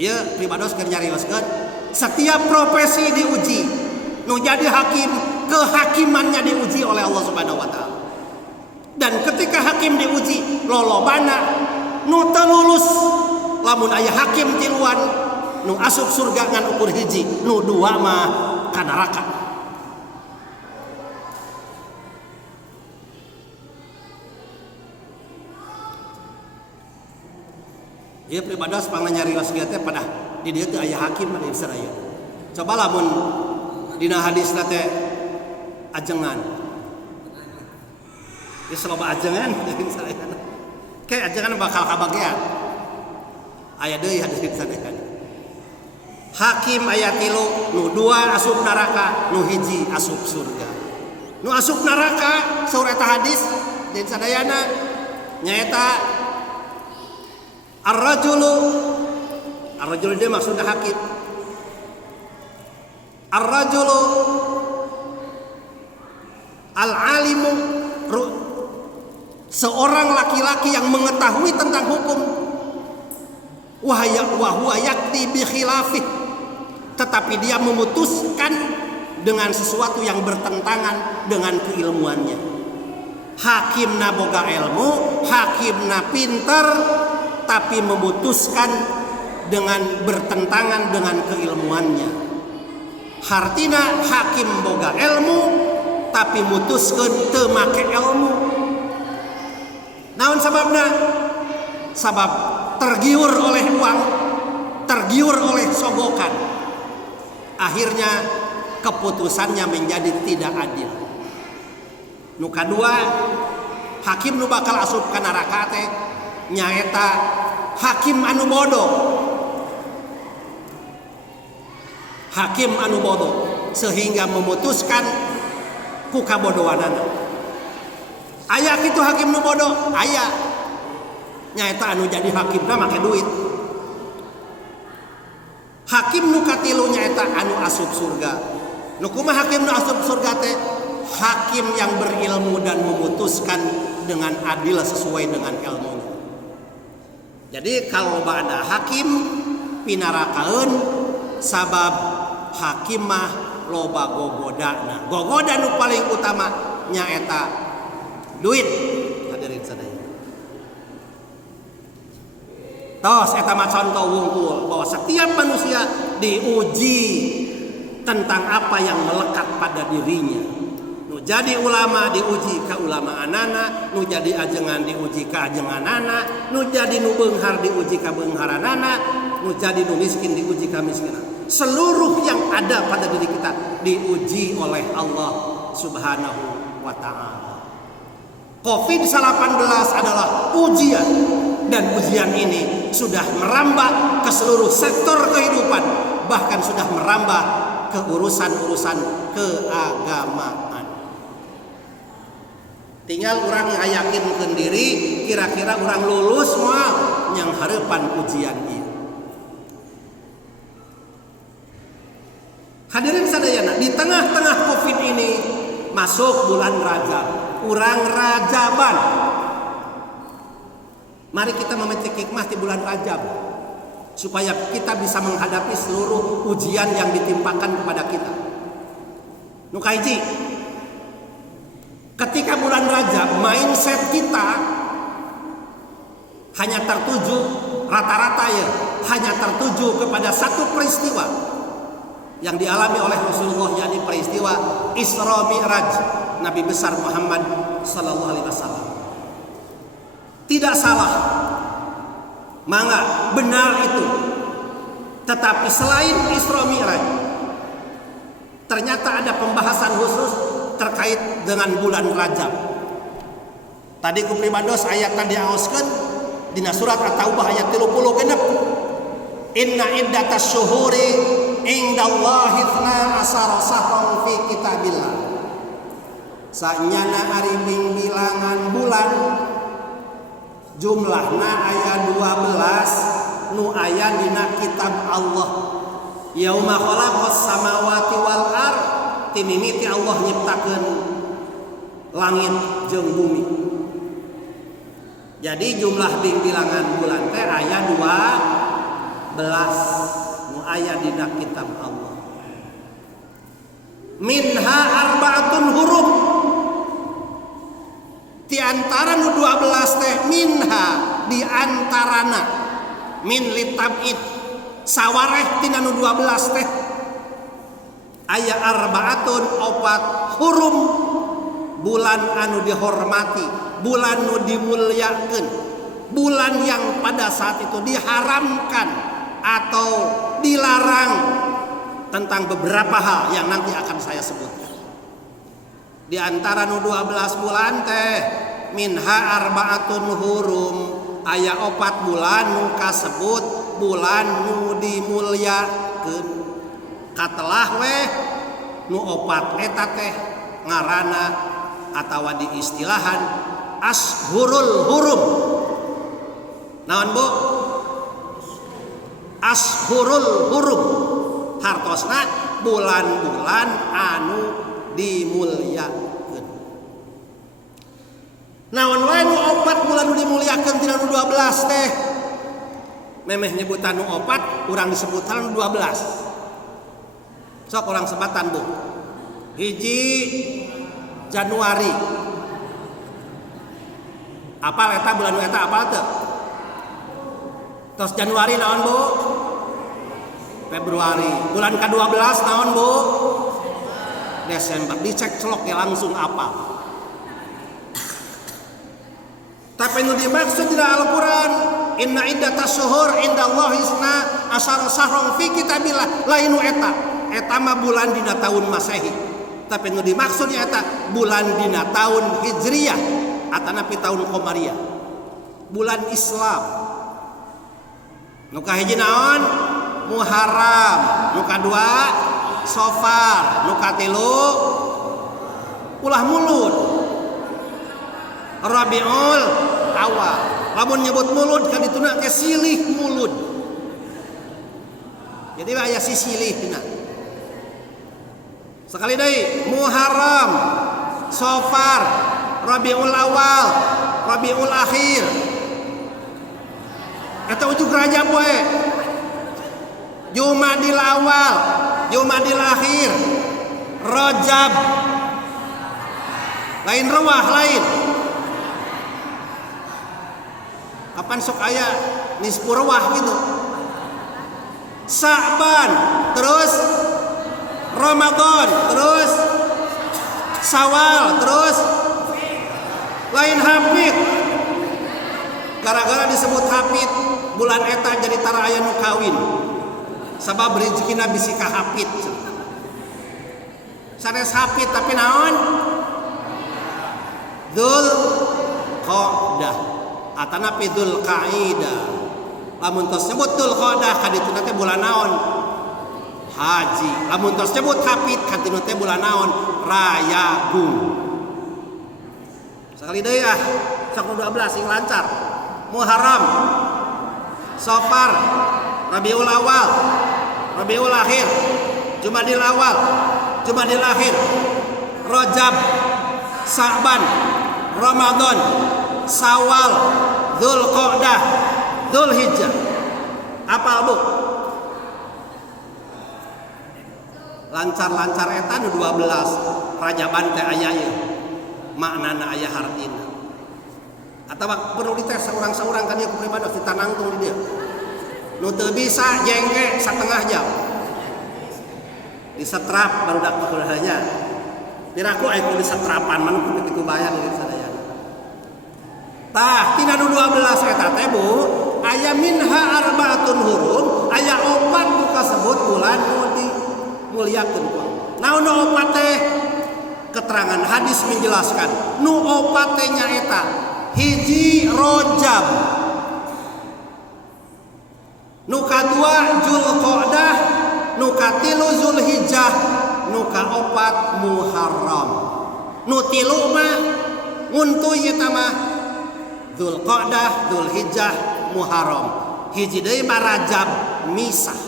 Ieu pribados keur nyarioskeun setiap profesi diuji. Nu jadi hakim, kehakimannya diuji oleh Allah Subhanahu wa taala. Dan ketika hakim diuji lolobana nu teu lulus, lamun aya hakim tiluan nu asup surga ngan ukur hiji, nu dua mah ka neraka. Ieu pribados pangna nyarios ge teh pada di dieu teh aya hakim pada Israel. Coba lamun dina hadis teh ajengan. Geus loba ajengan kayak ajengan bakal kabagean. Aya deui hadis sadekan. Hakim aya 3, nu 2 asup neraka, nu hiji asup surga. Nu asup neraka saur eta hadis deui sadayana nyaeta ar-rajulu dia maksudna hakim. Ar-rajulu al-alimu, seorang laki-laki yang mengetahui tentang hukum, wa huwa yakti bi khilafih, tetapi dia memutuskan dengan sesuatu yang bertentangan dengan keilmuannya. Hakimna boga ilmu, hakimna pinter, tapi memutuskan dengan bertentangan dengan keilmuannya. Hartina hakim boga ilmu tapi mutuskeun teu make ilmu. Naon sababna? Sabab tergiur oleh uang, tergiur oleh sogokan. Akhirnya keputusannya menjadi tidak adil. Nu kadua, hakim nu bakal asup ka neraka teh nyaeta hakim anu bodoh. Hakim anu bodoh sehingga memutuskan ku kabodohanana. Aya kitu hakim nu bodoh, aya. Nyaeta anu jadi hakim teh make duit. Hakim nu katilu nyaeta anu asup surga. Nu kumaha hakim nu asup surga teh? Hakim yang berilmu dan memutuskan dengan adil sesuai dengan ilmunya. Jadi kalau ada hakim pinarakaeun sabab hakim mah loba gogodana. Gogoda nu paling utama nyaeta duit. Hadirin sadaya. Tos eta mah contoh wungkul bahwa setiap manusia diuji tentang apa yang melekat pada dirinya. Nu jadi ulama diuji ka ulama anana, nu jadi ajengan diuji ka ajenganana, nu jadi nu beunghar diuji ka beungharanana, nu jadi nu miskin diuji ka miskinan. Seluruh yang ada pada diri kita diuji oleh Allah Subhanahu wa taala. Covid-19 adalah ujian, dan ujian ini sudah merambah ke seluruh sektor kehidupan, bahkan sudah merambah ke urusan-urusan keagamaan. Tinggal orang yakinkeun diri kira-kira orang lulus moal yang hareupan ujian ieu. Hadirin sadayana, di tengah-tengah Covid ini masuk bulan Rajab, urang Rajaban. Mari kita memetik hikmah di bulan Rajab supaya kita bisa menghadapi seluruh ujian yang ditimpakan kepada kita. Nu kahiji, ketika bulan Rajab mindset kita hanya tertuju rata-rata ya, hanya tertuju kepada satu peristiwa yang dialami oleh Rasulullah, yakni peristiwa Isra Mi'raj Nabi besar Muhammad sallallahu alaihi wasallam. Tidak salah, mangga benar itu. Tetapi selain Isra Mi'raj, ternyata ada pembahasan khusus terkait dengan bulan Rajab. Tadi ku pribados ayat tadi aoskeun dina surat At-Taubah ayat 30 genep. Inna iddatas syuhuri indallahi 12 sahran fi kitabillah. Sanyana ari bilangan bulan jumlahna aya 12 nu aya dina kitab Allah. Yauma khalaqas samawati wal ard, timimiti Allah nyiptakeun langit jeung bumi. Jadi jumlah bilangan bulan teh aya 12 nu aya dina kitab Allah. Minha arbaatun hurum. Di antara nu 12 teh minha di antarana min litabid sawareh tina nu 12 teh aya arbaatun opat hurum bulan anu dihormati, bulan nu dimuliakeun, bulan yang pada saat itu diharamkan atau dilarang tentang beberapa hal yang nanti akan saya sebutkan. Di antara nu 12 bulan teh minha arbaatun hurum aya 4 bulan nu kasebut bulan nu dimuliakeun. Katelah weh nu 4 eta teh ngaranna atawa di istilahan ashurul hurum. Naon Bu? Ashurul hurum. Hartosna bulan-bulan anu dimuliakeun. Naon wae nu 4 bulan nu dimuliakeun tina nu 12 teh? Memeh nyebutan nu 4 urang disebutan nu 12. Sok urang sebatan Bu. Hiji Januari. Apal eta bulan eta apal teu? Tos Januari naon Bu? Februari. Bulan ke-12 naon Bu? Desember. Dicek celok ya langsung apal. Tapi nu dimaksud di Al-Qur'an inna iddatas syuhur indallahi isna asyara syahran fi kitabillah lain eta. Eta mah bulan dina tahun Masehi. Tapi nu dimaksud eta bulan dina tahun Hijriyah atanapi tahun Qamariyah. Bulan Islam. Nu kahiji naon? Muharram. Nu kadua Safar. Nu katilu ulah mulud. Rabiul Awal. Lamun nyebut mulud kan dituna ke silih mulud. Jadi aya sisilih dina. Sekali deui Muharram, Safar, Rabiul Awal, Rabiul Akhir. Eta ujug Rajab we. Jumadil Awal, Jumadil Akhir, Rajab. Lain rewah lain. Kapan sok aya nisfu rewah gitu. Sa'ban, terus Ramadan, terus Syawal, terus lain Hafid. Gara-gara disebut Hafid, bulan eta jadi tara aya nu kawin. Sabab rezekina bisi ka Hafid. Sanes Hafid tapi naon? Dzul Qa'dah. Atanapi Dzul Qaidah. Lamun tos nyebut Dzul Qa'dah kadituna teh bulan naon? Haji. Lamun tos nyebut Hafid kadituna teh bulan naon? Rayagung. Sekali deui ah, sok 12 sing lancar. Muharram, Safar, Rabiul Awal, Rabiul Akhir, Jumadil Awal, Jumadil Akhir, Rajab, Sa'ban, Ramadan, Syawal, Dzulqa'dah, Dzulhijjah. Apal Bu? Lancar-lancar eta nu 12 Rajaban teh aya ieu. Maknana aya hartina. Atawa perlu dites saurang-saurang kan ieu pribadi ditanangtung di dieu. Nu teu bisa jengke setengah jam. Disetrap baru dak keulahnya. Piraku aya kudu disetrapan man kudu kitu bayang ieu sadaya. Tah tina nu 12 eta teh Bu, aya minha arbaatun hurum, aya 4 nu kasebut bulan nu dimuliakeun. Naon nu 4 teh? Keterangan hadis menjelaskan nu 4 teh nyaeta hiji Rajab, nu kadua Dzulqa'dah, nu katilu Dzulhijjah, nu kaopat Muharram. Nu tilu mah nguntuy eta mah Dzulqa'dah, Dzulhijjah, Muharram. Hiji deui mah Rajab misah.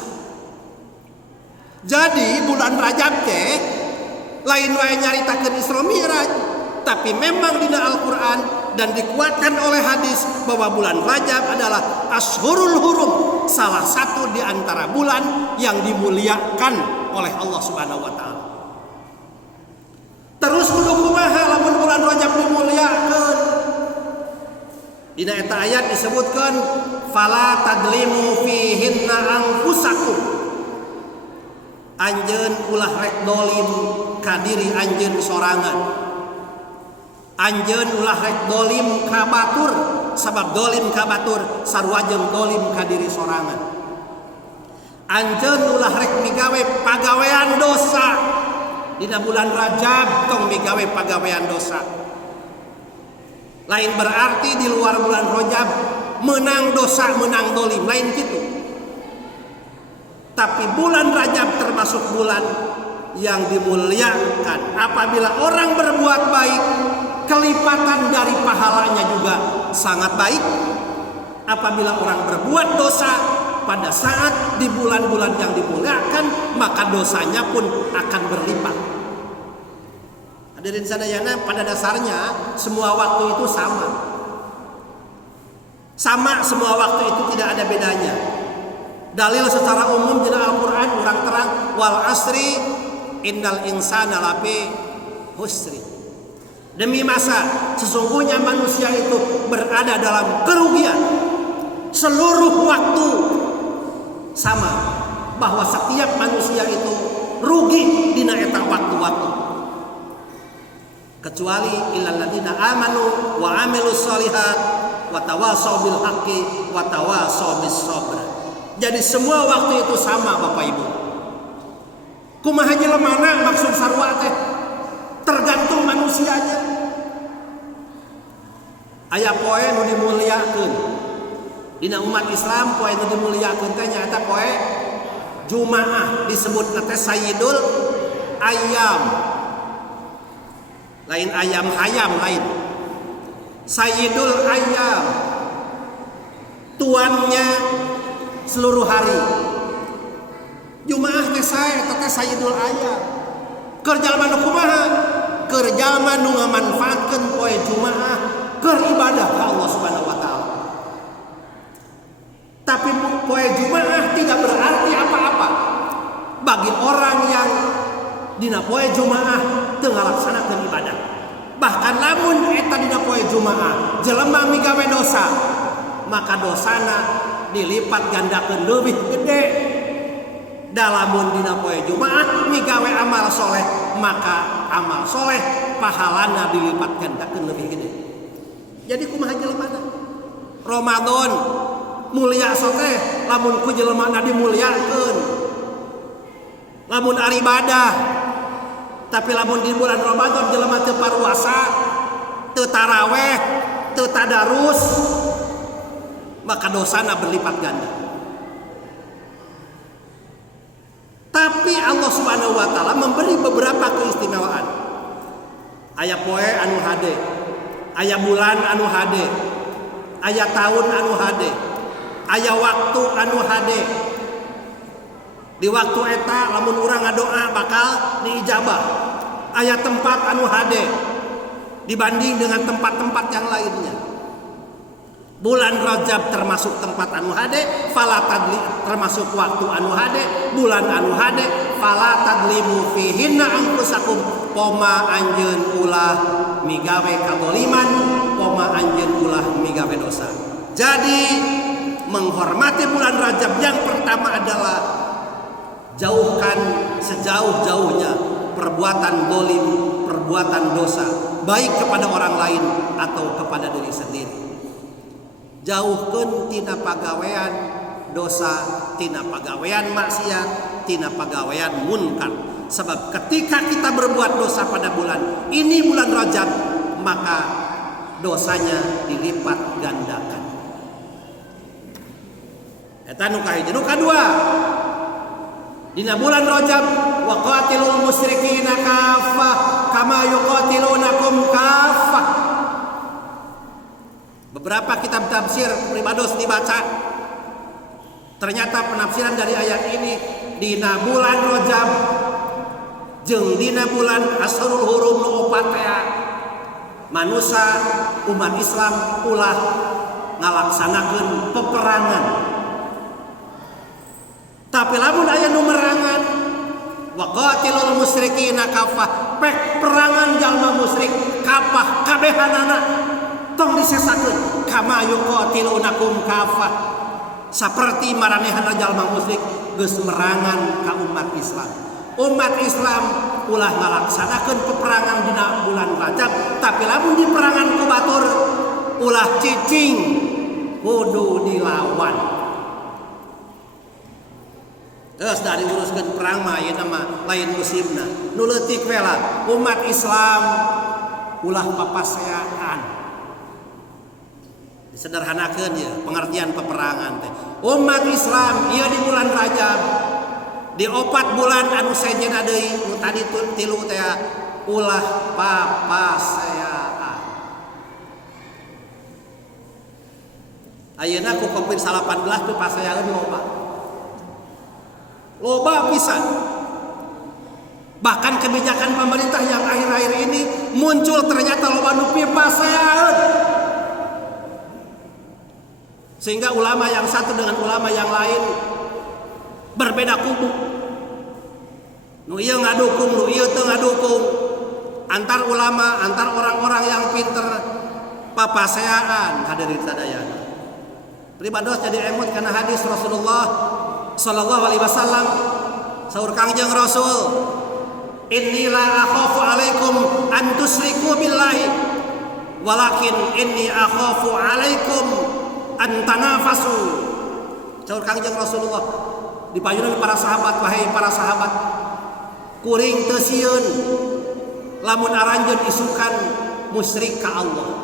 Jadi bulan Rajab teh lain wae nyaritakeun Isra Mi'raj, tapi memang dina Al-Quran dan dikuatkan oleh hadis bahwa bulan Rajab adalah Ashhurul Hurum, salah satu di antara bulan yang dimuliakan oleh Allah Subhanahu wa taala. Terus kudu kumaha lamun bulan Rajab dimuliakeun? Dina eta ayat disebutkan fala tadlimu fihinna anfusakum. Anjeun ulah rek dolim ka diri anjeun sorangan. Anjeun ulah rek dolim ka batur, sabab dolim ka batur sarua jeung dolim ka diri sorangan. Anjeun ulah rek migawe pagawean dosa. Dina bulan Rajab tong migawe pagawean dosa. Lain berarti di luar bulan Rajab menang dosa, menang dolim, lain gitu. Tapi bulan Rajab termasuk bulan yang dimuliakan. Apabila orang berbuat baik, kelipatan dari pahalanya juga sangat baik. Apabila orang berbuat dosa pada saat di bulan-bulan yang dimuliakan, maka dosanya pun akan berlipat. Hadirin sadayana, pada dasarnya semua waktu itu sama. Sama, semua waktu itu tidak ada bedanya. Dalil secara umum di Al-Quran urang terang wal asri innal insana lafi husri. Demi masa sesungguhnya manusia itu berada dalam kerugian. Seluruh waktu sama, bahwa setiap manusia itu rugi dina eta waktu-waktu. Kecuali illal ladzina amanu wa amilus sholihat wa tawassaw bil haqqi wa tawassaw bis sabr. Jadi semua waktu itu sama Bapak Ibu. Kumaha jelemana maksud sarua teh tergantung manusianya. Aya poe nu dimuliakeun dina umat Islam, poe nu dimuliakeun teh nyaeta poe Jumaah, disebut teh Sayyidul Ayyam. Lain ayam hayam lain. Sayyidul Ayyam. Tuannya seluruh hari. Jumaah teh sae teh Sayyidul Ayyam. Keur jalma nu kumaha? Keur jalma nu ngamanfaatkeun poe Jumaah keur ibadah ka Allah Subhanahu wa taala. Tapi poe Jumaah tidak berarti apa-apa bagi orang yang dina poe Jumaah teu ngalaksanakeun ibadah. Bahkan lamun eta dina poe Jumaah jelema migawe dosa, maka dosana dilipat gandakeun leuwih gede. Dalamun dina poe Jumaah migawe amal soleh, maka amal soleh pahalana dilipat gandakeun leuwih gede. Jadi kumaha jelemana? Ramadan mulia soteh lamun ku jelemana dimuliakeun. Lamun ari ibadah. Tapi lamun di bulan Ramadan jelema teu paruasa, teu taraweh, teu tadarus, maka dosana berlipat ganda. Tapi Allah Subhanahu wa taala memberi beberapa keistimewaan. Aya poe anu hade, aya bulan anu hade, aya tahun anu hade, aya waktu anu hade. Di waktu eta lamun urang ngadoa bakal diijabah. Aya tempat anu hade dibanding dengan tempat-tempat yang lainnya. Bulan Rajab termasuk tempat anu hade, fala tadli termasuk waktu anu hade, bulan anu hade, fala tadlimu fihinna anfusakum. Poma anjeun ulah migawe kadoliman, poma anjeun ulah migawe dosa. Jadi menghormati bulan Rajab yang pertama adalah jauhkan sejauh-jauhnya perbuatan dolim, perbuatan dosa, baik kepada orang lain atau kepada diri sendiri. Jauhkeun tina pagawean dosa, tina pagawean maksiat, tina pagawean munkar. Sebab ketika kita berbuat dosa pada bulan ini, bulan Rajab, maka dosanya dilipat gandakan. Eta nu kahiji. Nu kadua, dina bulan Rajab wa qatilul musyrikina kaffah kama yuqatilunakum kaffah. Beberapa kitab tafsir pribados dibaca. Ternyata penafsiran dari ayat ini dina bulan Rajab jeung dina bulan Ashhurul Hurum nu opat manusia umat Islam ulah ngalaksanakeun peperangan. Tapi lamun aya nu merangan wa qatilul musyrikina kafah, pek perangan jalma musyrik kafah kabehanana tong disesakeun kama yuqatilunakum kafah, saperti maranehana jalma musyrik geus merangan ka umat Islam. Umat Islam ulah ngalaksanakeun peperangan dina bulan Rajab, tapi lamun di perangan ku batur ulah cicing kudu dilawan. Terus dari uruskan perang mah ieu mah lain musimna. Nu leutik we lah umat Islam ulah papaseaan. Disederhanakeun ya pengertian peperangan teh. Umat Islam ieu di bulan Rajab di 4 bulan anu sejenna deui nu tadi tilu teh ulah papaseaan. Ayeuna ku Covid-19 teh paseaan loba pisan. Bahkan kebijakan pemerintah yang akhir-akhir ini muncul ternyata loba nu paseaan. Sehingga ulama yang satu dengan ulama yang lain berbeda kubu. Nu ieu ngadukung, nu ieu teu ngadukung. Antar ulama, antar orang-orang yang pinter papaseaan hadirin sadayana. Pribados jadi emut karena hadis Rasulullah sallallahu alaihi wasallam. Saur Kangjeng Rasul, inni la akhafu alaikum an tusyriku billahi walakin inni akhafu alaikum an tanafasu. Saur Kangjeng Rasulullah dipayunan para sahabat, wahai para sahabat, kuring teu sieun lamun aranjeun isukan musyrik ka Allah.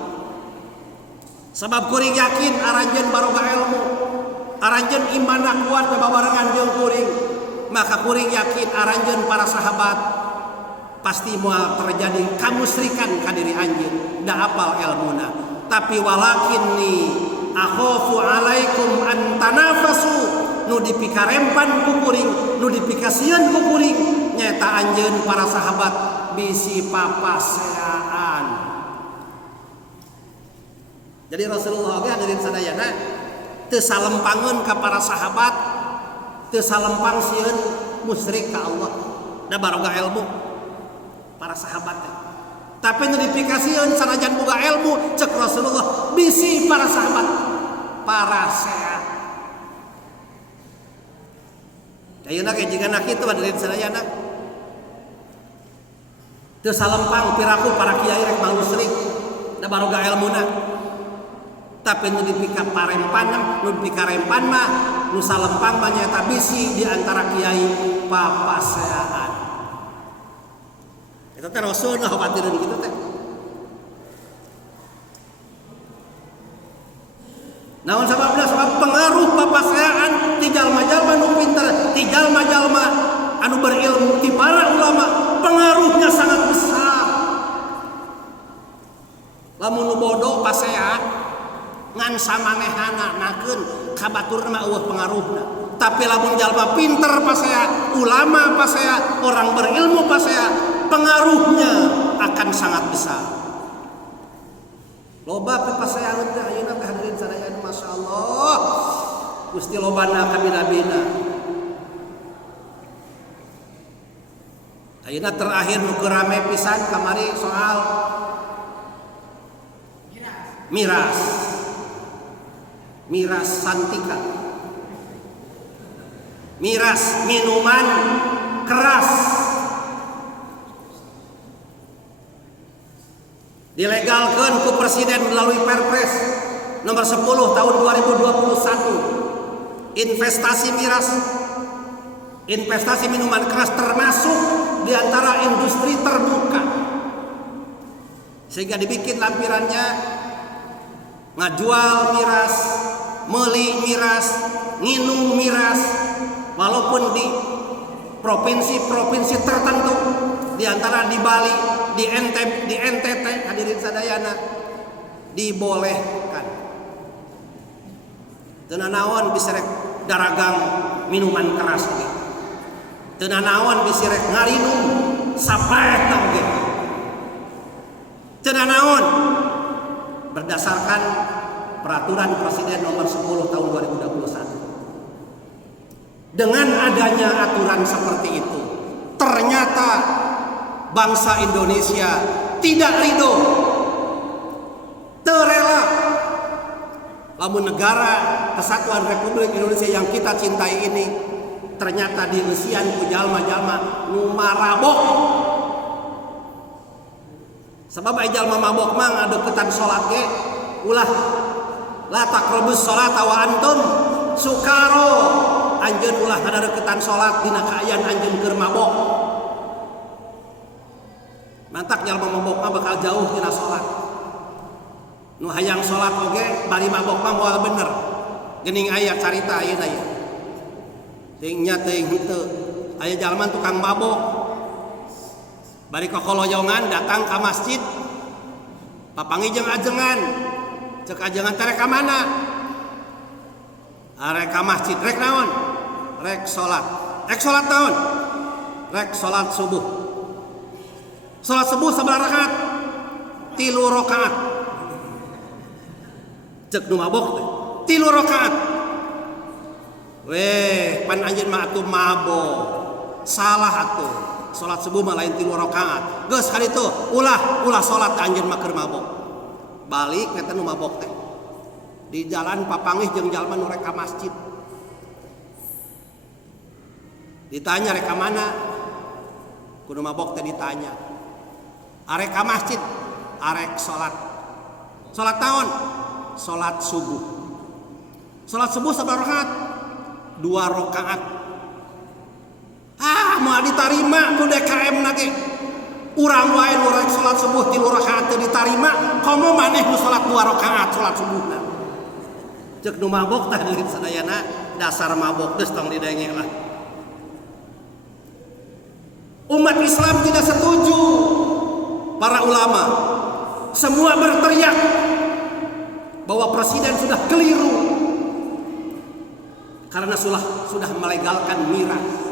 Sabab kuring yakin aranjeun baroga ilmu, aranjeun imanna kuat babarengan jeung kuring, maka kuring yakin aranjeun para sahabat pasti moal terjadi kamusyrikan ka diri anjeun da apal ilmuna. Tapi walakinni akhafu alaikum an tanafasu, nu dipikarempan ku kuring, nu dipikasieun ku kuring nyaeta anjeun para sahabat bisi papaseaan. Jadi Rasulullah ge hadirin sadayana teu salempangeun ka para sahabat, teu salempang sieun musyrik ka Allah da baroga ilmu para sahabat. Tapi nu dipikasieun sanajan boga ilmu cek Rasulullah bisi para sahabat para sehat. Ayeuna ge jigana kitu hadirin sadayana teu salempang piraku para kiai rek musyrik da baroga ilmuna. Tapi nu dipika parempan, nu dipikarempan mah nu salempang mah nyaeta bisi di antara kiai papaseaan. Eta teh Rasul nah khawatireun kitu teh. Naon sababna? Sabab pengaruh papaseaan ti jalma-jalma nu pinter, ti jalma-jalma anu berilmu, ti para ulama, pengaruhnya sangat besar. Lamun nu bodoh paseaan ngan samanehana nakeun kabatur mah eueuh pengaruhna. Tapi lamun jalma pinter pasea, ulama pasea, orang berilmu pasea, pengaruhnya akan sangat besar. Loba papaseaan teh ayeuna teh hadirin sadayana masyaallah. Gusti lobana kabina-bina. Ayeuna terakhir nu rame pisan kamari soal miras santika, miras minuman keras dilegalkan ku presiden melalui Perpres nomor 10 tahun 2021. Investasi minuman keras termasuk di antara industri terbuka, sehingga dibikin lampirannya ngajual miras, meuli miras, nginum miras, walaupun di provinsi-provinsi tertentu, di antara di Bali, di NTT hadirin sadayana dibolehkan. Teu naon bisa rek daragang minuman keras ge. Teu naon bisa rek ngarinum sapaehna ge. Teu naon berdasarkan peraturan Presiden nomor 10 tahun 2021. Dengan adanya aturan seperti itu, ternyata bangsa Indonesia tidak ridho, terela. Lamun negara Kesatuan Republik Indonesia yang kita cintai ini ternyata diusian ku jalma-jalma nu marabok. Sebab ai jalma mabok mah ngadeukeutan salat ge ulah la taqrabus sholata wa antum sukaro. Anjeun ulah ngadeukeutan salat dina kaayaan anjeun keur mabok. Mantak jalma mabok mah bakal jauh tina salat. Nu hayang salat oge bari mabok mah moal bener. Geuning aya carita ayeuna ieu. Ting nya teuing henteu. Aya jalma tukang mabok. Bari kokoloyongan datang ka masjid. Papangi jeung ajengan. Cek ajengan teh rek ka mana? Arek ka masjid rek naon? Rek salat. Rek salat naon? Rek salat subuh. Salat subuh sabaraha rakaat? 3 rakaat. Cek nu mabok teh 3 rakaat. Weh, pan anjeun mah atuh mabok. Salah atuh. Salat subuh mah lain 3 rakaat. Geus kaditu ulah salat anjeun mah keur mabok. Balik eta nu mabok teh. Di jalan papangih jeung jalma nu rek ka masjid. Ditanya rek ka mana? Kudu mabok teh ditanya. Arek ka masjid, arek salat. Salat naon? Salat subuh. Salat subuh sabaraha rakaat? 2 rakaat. Moal ditarima ku DKM nage. Urang wae nu rek salat subuh 3 rakaat teu ditarima, komo maneh nu salat 2 rakaat salat subuhna. Cek nu mabok tah deuleuh sadayana dasar mabok geus tong didenge lah. Umat Islam tidak setuju. Para ulama semua berteriak bahwa presiden sudah keliru karena sudah melegalkan miras.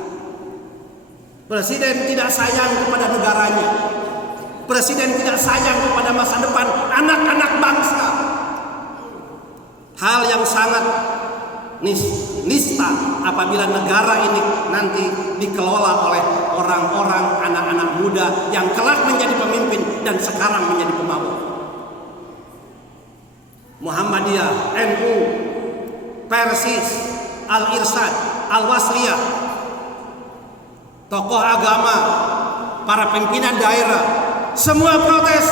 Presiden tidak sayang kepada negaranya. Presiden tidak sayang kepada masa depan anak-anak bangsa. Hal yang sangat nista apabila negara ini nanti dikelola oleh orang-orang anak-anak muda yang kelak menjadi pemimpin dan sekarang menjadi pemabuk. Muhammadiyah, NU, Persis, Al-Irsyad, Al-Wasliyah, tokoh agama, para pimpinan daerah, semua protes.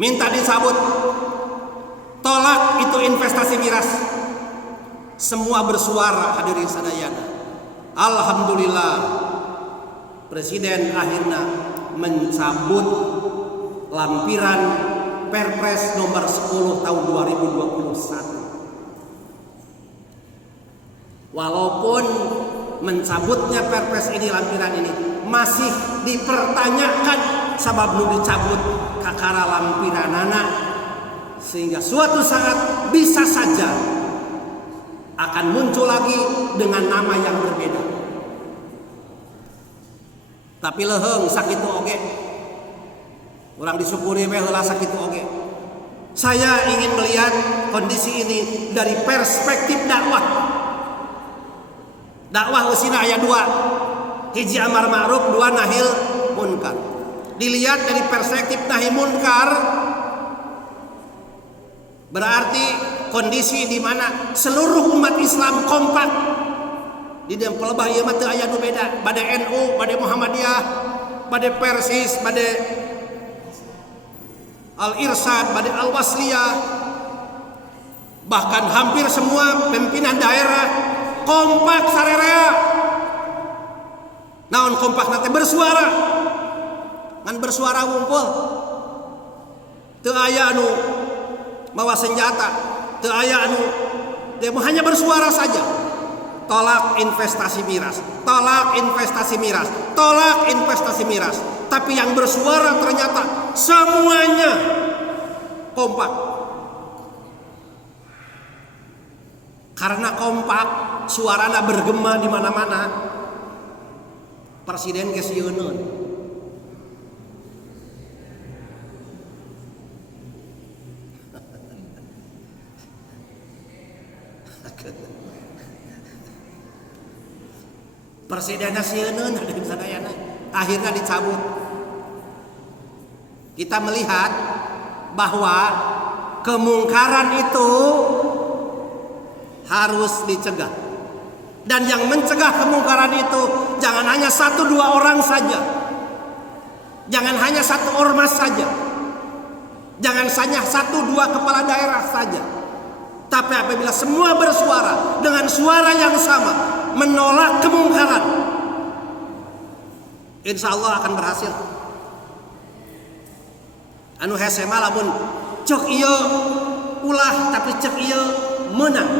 Minta dicabut. Tolak itu investasi miras. Semua bersuara hadirin sadayana. Alhamdulillah presiden akhirnya mencabut lampiran Perpres nomor 10 tahun 2021. Walaupun mencabutnya Perpres ini, lampiran ini masih dipertanyakan sabab nu dicabut kakara lampiranana, sehingga suatu saat bisa saja akan muncul lagi dengan nama yang berbeda. Tapi leheung sakitu oge. Urang disyukuri we heula sakitu oge. Saya ingin melihat kondisi ini dari perspektif dakwah. Dakwah usina aya 2. Hiji amar ma'ruf, 2 nahil munkar. Dilihat dari perspektif nahi munkar, berarti kondisi di mana seluruh umat Islam kompak di dalam pelebah ieu mah teu aya nu beda, bade NU, bade Muhammadiyah, bade Persis, bade Al-Irsyad, bade Al-Wasliyah, bahkan hampir semua pimpinan daerah kompak sarerea. Naon kompak nanti bersuara, ngan bersuara ngumpul, teu aya anu mawa senjata, teu aya anu demo, hanya bersuara saja. Tolak investasi miras, tolak investasi miras, tolak investasi miras. Tapi yang bersuara ternyata semuanya kompak. Karena kompak, suarana bergema di mana-mana. Presiden geus yeuneuh. presidennya sieun ada sadayana akhirnya dicabut. Kita melihat bahwa kemungkaran itu harus dicegah. Dan yang mencegah kemungkaran itu jangan hanya 1-2 orang saja. Jangan hanya 1 ormas saja. Jangan hanya 1-2 kepala daerah saja. Tapi apabila semua bersuara dengan suara yang sama menolak kemungkaran, insya Allah akan berhasil. Anu hese mah lamun cek ieu ulah tapi cek ieu menang.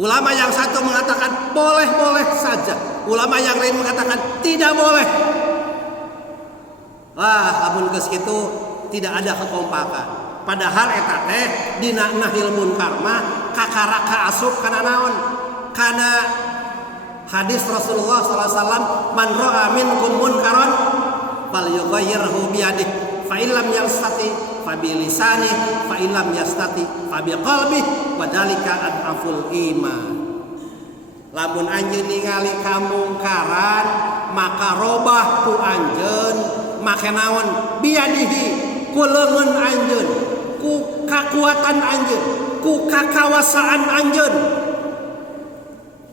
Ulama yang satu mengatakan boleh-boleh saja. Ulama yang lain mengatakan tidak boleh. Wah, lamun geus kitu tidak ada kekompakan. Padahal eta teh dina nahil munkar mah kakara kaasup kana naon? Kana hadis Rasulullah SAW, man ra'a minkum munkaran falyughayyirhu biyadihi fa illam yastati fa bi lisanihi fa illam yastati fa bi qalbihi wa dzalika adhaful iman. Lamun anjeun ningali kamungkaran maka robah ku anjeun make naon biyadihi ku leungeun anjeun ku kakuatan anjeun ku kakawasaan anjeun.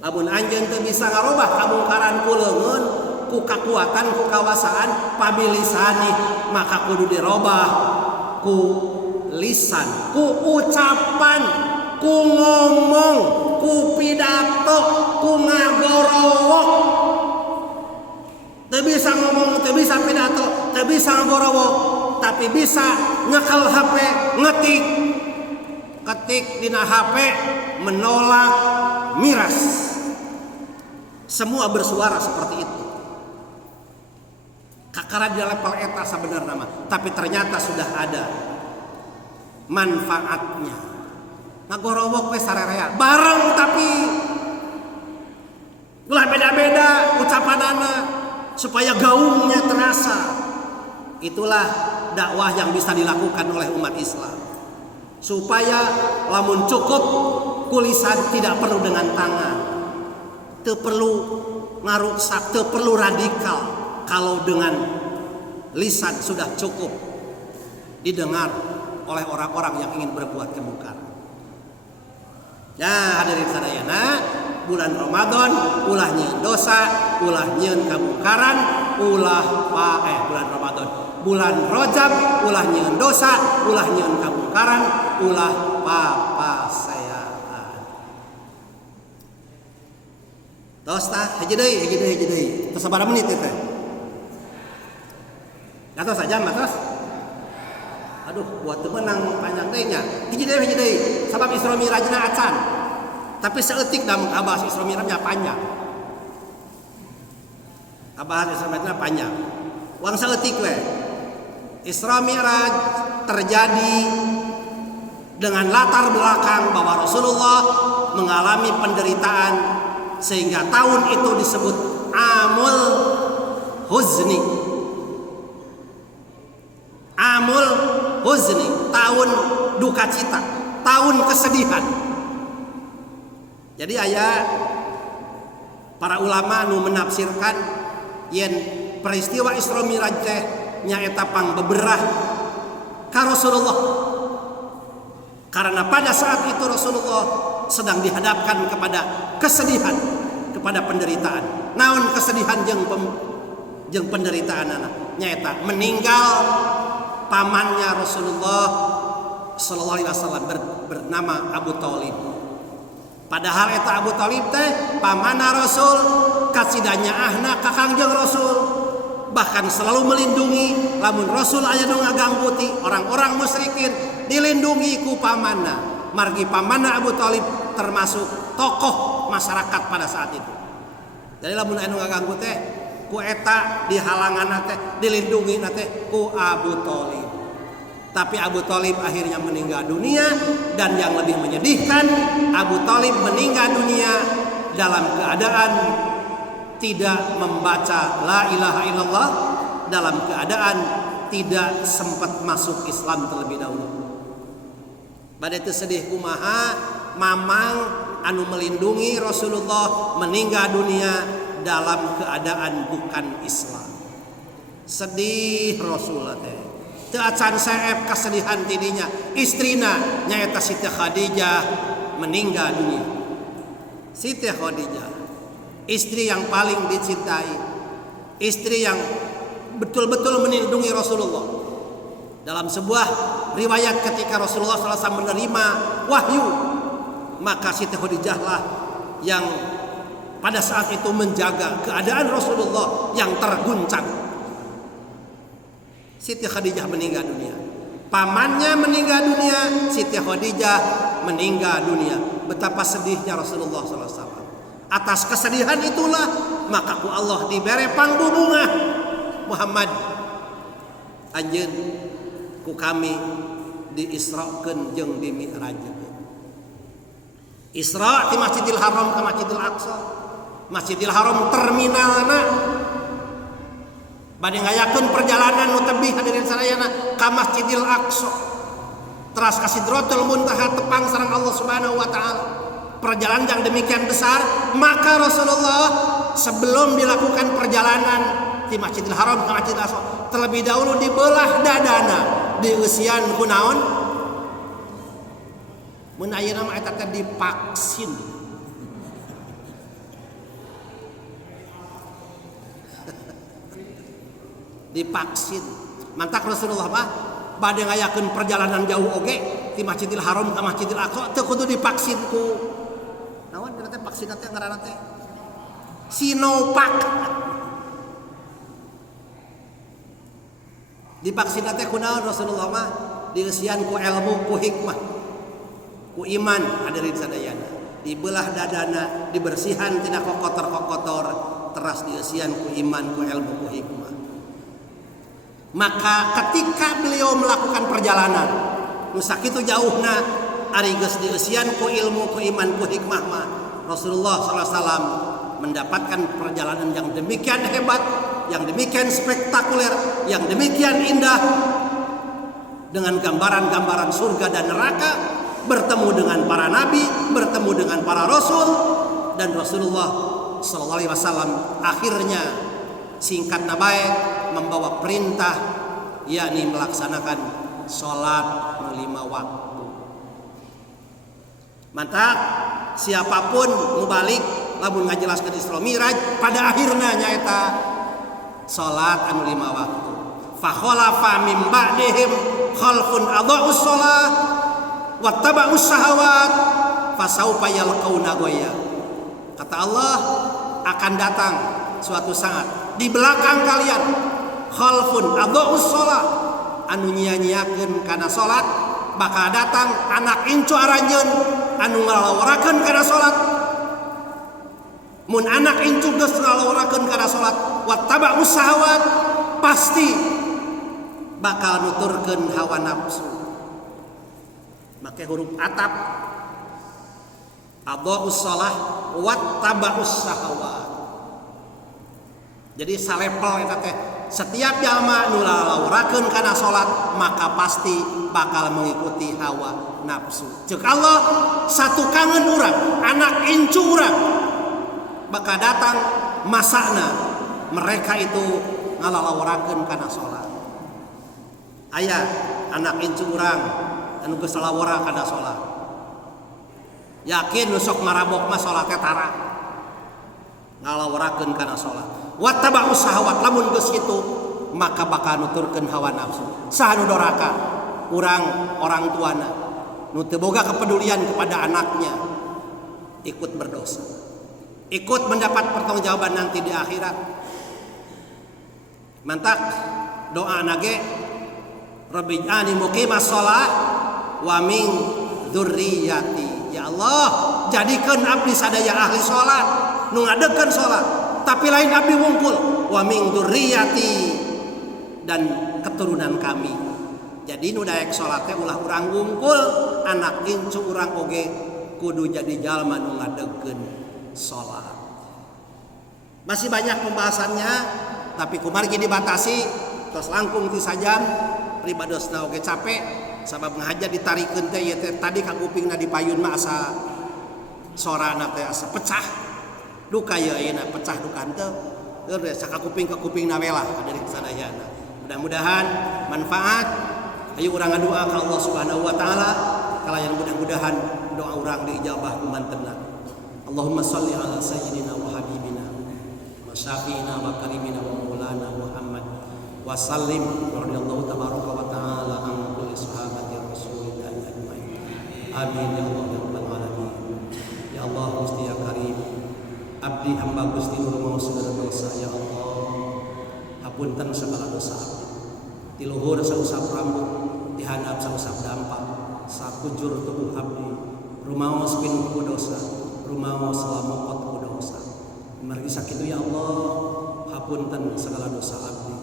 Lamun anjeun teu bisa ngarobah kamungkaran ku leungeun ku kakuatan ku kawasaan pabilisani maka kudu dirobah ku lisan ku ucapan ku ngomong ku pidato ku ngagorowok. Teu bisa ngomong, teu bisa pidato, teu bisa ngagorowok, tapi bisa nyekel HP, ketik dina HP menolak miras. Semua bersuara seperti itu. Kakara di level eta sebenarnya mah, tapi ternyata sudah ada manfaatnya. Ngagorowok we sarerea bareng tapi ulah beda-beda ucapanana supaya gaungnya terasa. Itulah dakwah yang bisa dilakukan oleh umat Islam. Supaya lamun cukup kulisan tidak perlu dengan tangan. Teu perlu ngaruksak, teu perlu radikal. Kalau dengan lisan sudah cukup didengar oleh orang-orang yang ingin berbuat kemungkaran. Ya hadirin sadayana, bulan Ramadan ulah nyieun dosa, ulah nyieun kamungkaran, bulan Ramadan, bulan Rajab ulah nyieun dosa, ulah nyieun kamungkaran, ulah papaseaan. Tos tah hiji deui. Tos sabaraha menit teh? Gatos saja matos. Aduh, buat temenang panjang teh nya. Hiji deui. Sabab Isra Mi'rajna acan. Tapi saeutik da kabahas Isra Mi'rajna panjang. Kabahas Isra Mi'rajna panjang. Wang saeutik we. Isra Mi'raj terjadi dengan latar belakang bahwa Rasulullah mengalami penderitaan sehingga tahun itu disebut Amul Huzni. Amul Huzni, tahun duka cita, tahun kesedihan. Jadi aya para ulama nu menafsirkan yen peristiwa Isra Mi'raj teh nyaeta pangbeberah ka Rasulullah. Karena pada saat itu Rasulullah sedang dihadapkan kepada kesedihan, kepada penderitaan. Naon kesedihan jeung penderitaan anak nyaeta meninggal pamannya Rasulullah sallallahu alaihi wasallam bernama Abu Thalib. Padahal eta Abu Thalib teh pamanna Rasul, kasidanya ahna ka Kangjeng Rasul, bahkan selalu melindungi lamun Rasul aya nu ngaganggu ti orang-orang musyrikin dilindungi ku pamanna. Margi pamanna Abu Thalib termasuk tokoh masyarakat pada saat itu. Jadi lamun aya nu ngaganggu teh ku eta dihalangan teh dilindungi teh ku Abu Thalib. Tapi Abu Thalib akhirnya meninggal dunia, dan yang lebih menyedihkan Abu Thalib meninggal dunia dalam keadaan tidak membaca la ilaha illallah, dalam keadaan tidak sempat masuk Islam terlebih dahulu. Pada itu sedih kumaha mamang anu melindungi Rasulullah meninggal dunia dalam keadaan bukan Islam. Sedih Rasulullah teh. Teu acan saeb kasedihan tidinya. Istrina nyaeta Siti Khadijah meninggal dunia. Siti Khadijah, istri yang paling dicintai, istri yang betul-betul melindungi Rasulullah. Dalam sebuah riwayat ketika Rasulullah SAW menerima wahyu, maka Siti Khadijah lah yang pada saat itu menjaga keadaan Rasulullah yang terguncang. Siti Khadijah meninggal dunia. Pamannya meninggal dunia, Siti Khadijah meninggal dunia. Betapa sedihnya Rasulullah SAW. Atas kesedihan itulah maka ku Allah dibere pangbubungah Muhammad anjeun ku kami diisrakeun jeung dimi'rajkeun. Isra ti Masjidil Haram ke Masjidil Aqsa. Masjidil Haram terminalna bade ngayakeun perjalanan nu tebih hadirin sadayana ka Masjidil Aqsa. Teras ka Sidratul Muntaha tepang sareng Allah Subhanahu wa taala. Perjalanan yang demikian besar, maka Rasulullah sebelum dilakukan perjalanan di Masjidil Haram ke Masjidil Aqsa terlebih dahulu dibelah dadana dieusian kunaon? Mun ayeuna mah eta teh divaksin. Divaksin. Mantak Rasulullah mah bade ngayakeun perjalanan jauh oge ti Masjidil Haram ka Masjidil Aqsa teu kudu divaksin ku naon kana teh vaksin teh ngaranna teh Sinovac. Divaksin teh kunaon Rasulullah mah dieusian ku ilmu ku hikmah ku iman hadirin sadayana. Dibelah dadana dibersihan tina kokotor-kokotor teras dieusian ku iman ku ilmu ku hikmah. Maka ketika beliau melakukan perjalanan nu sakitu jauhna ari geus dieusian ku ilmu ku iman ku hikmah mah Rasulullah SAW mendapatkan perjalanan yang demikian hebat, yang demikian spektakuler, yang demikian indah dengan gambaran-gambaran surga dan neraka, bertemu dengan para nabi, bertemu dengan para rasul, dan Rasulullah SAW akhirnya singkat nabae membawa perintah yakni melaksanakan sholat 5 waktu. Mantap, siapapun mubalik lamun ngajelaskeun Isra Mi'raj pada akhirna nyaeta sholat 5 waktu. Fa khalafa min ba'dihim khalfun adha'us shalah wattaba'us syahawat fasaufa yalqauna ghayya. Kata Allah, akan datang suatu saat di belakang kalian khalfun adha'us shalah anu nyia-nyiakeun kana salat, bakal datang anak incu aranjeun anu ngalawarakeun kana salat. Mun anak incu geus ngalawarakeun kana salat wattaba'us syahawat pasti bakal nuturkeun hawa nafsu. Make huruf atap adha'us shalah wattaba'us syahawat. Jadi salepel eta teh setiap jalma nu lalawarakeun kana salat maka pasti bakal mengikuti hawa nafsu. Ceuk Allah satu kangen urang, anak incu urang bakal datang masana mereka itu ngalalawarakeun kana salat. Aya anak incu urang anu geus lalawara kana salat. Yakin nu sok marabok mah salatna tara. Ngalawarakeun kana salat. Wattaba'us syahawat lamun geus kitu maka bakal nuturkeun hawa nafsu. Saha nu doraka? Urang orang tuana nu teu boga kepedulian kepada anaknya ikut berdosa. Ikut mendapat pertanggungjawaban nanti di akhirat. Mantak doa nage Rabbi ij'alni muqimas shalah wa min dzurriyyati. Ya Allah, jadikan abdi sadaya ahli salat nu ngadekeun salat. Tapi lain abdi wungkul wa min dzurriyyati dan keturunan kami. Jadi nu daek salat teh ulah urang wungkul, anak incu urang oge kudu jadi jalma nu ngadegeun salat. Masih banyak pembahasannya, tapi kumargi dibatasi tos langkung ti sajam, pribadosna oge capek sabab ngahaja ditarikeun teh ieu teh tadi ka kupingna dipayun mah asa sorana teh asa pecah duka ya ayeuna pecah duka henteu geus sakakuping ka kuping nawelah dari sadayana. Mudah-mudahan manfaat ayo urang ngadua ka Allah Subhanahu wa taala kalayan mudah-mudahan doa urang diijabah kumantenna. Allahumma shalli ala sayyidina wa habibina wa syafiina wa karimina wa maulana Muhammad wa sallim radhiyallahu tabaraka wa taala an kulli sahabati rasulillahi ajmain. Amin ya Allah ya rabbal alamin. Ya Allah Gusti ya Karim, abdi hamba Gusti nur mau segala dosa ya Allah. Hapunten segala dosa abdi. Ti luhur sausap rambut, ti handap sausap dampak, sakujur tubuh abdi. Rumaos pinuh ku dosa, rumaos lamokot ku dosa. Margi sakitu ya Allah, hapunten segala dosa abdi.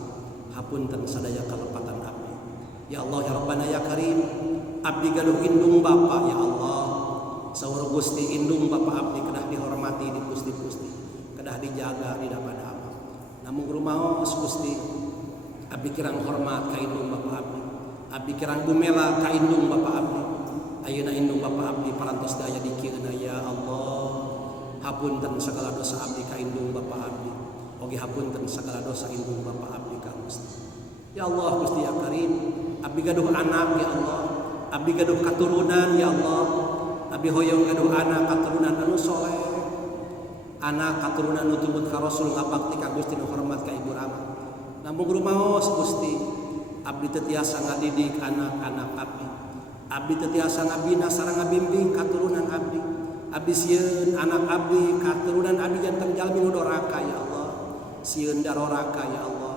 Hapunten sadaya kalepatan abdi. Ya Allah ya Rabbana ya Karim, abdi gaduh indung Bapa ya Allah. Saur Gusti indung Bapa abdi kedah dihormati di Gusti-Gusti, kedah dijaga di dapan amal. Namun rumaos Gusti, abdi kirang hormat ka indung Bapa abdi. Abdi kirang bumela ka indung Bapa abdi. Ayeuna indung Bapa abdi parantos daya dikieuna ya Allah. Hapunten segala dosa abdi ka indung Bapa abdi. Oge hapunten segala dosa indung Bapa abdi ka Gusti. Ya Allah Gusti ya Karim, abdi gaduh anak ya Allah. Abdi gaduh katurunan ya Allah. Abdi hoyong gaduh anak katurunan anu soleh. Anak katurunan nu tumut ka Rasul ngabakti ka Gusti nu hormat ka Ibu Rama. Namun rumaos Gusti, abdi teu tiasa ngadidik anak-anak abdi. Abdi teu tiasa ngabina sareng ngabimbing katurunan abdi. Abdi sieun anak abdi katurunan abdi janten jalmi nu doraka ya Allah. Sieun daroraka ya Allah.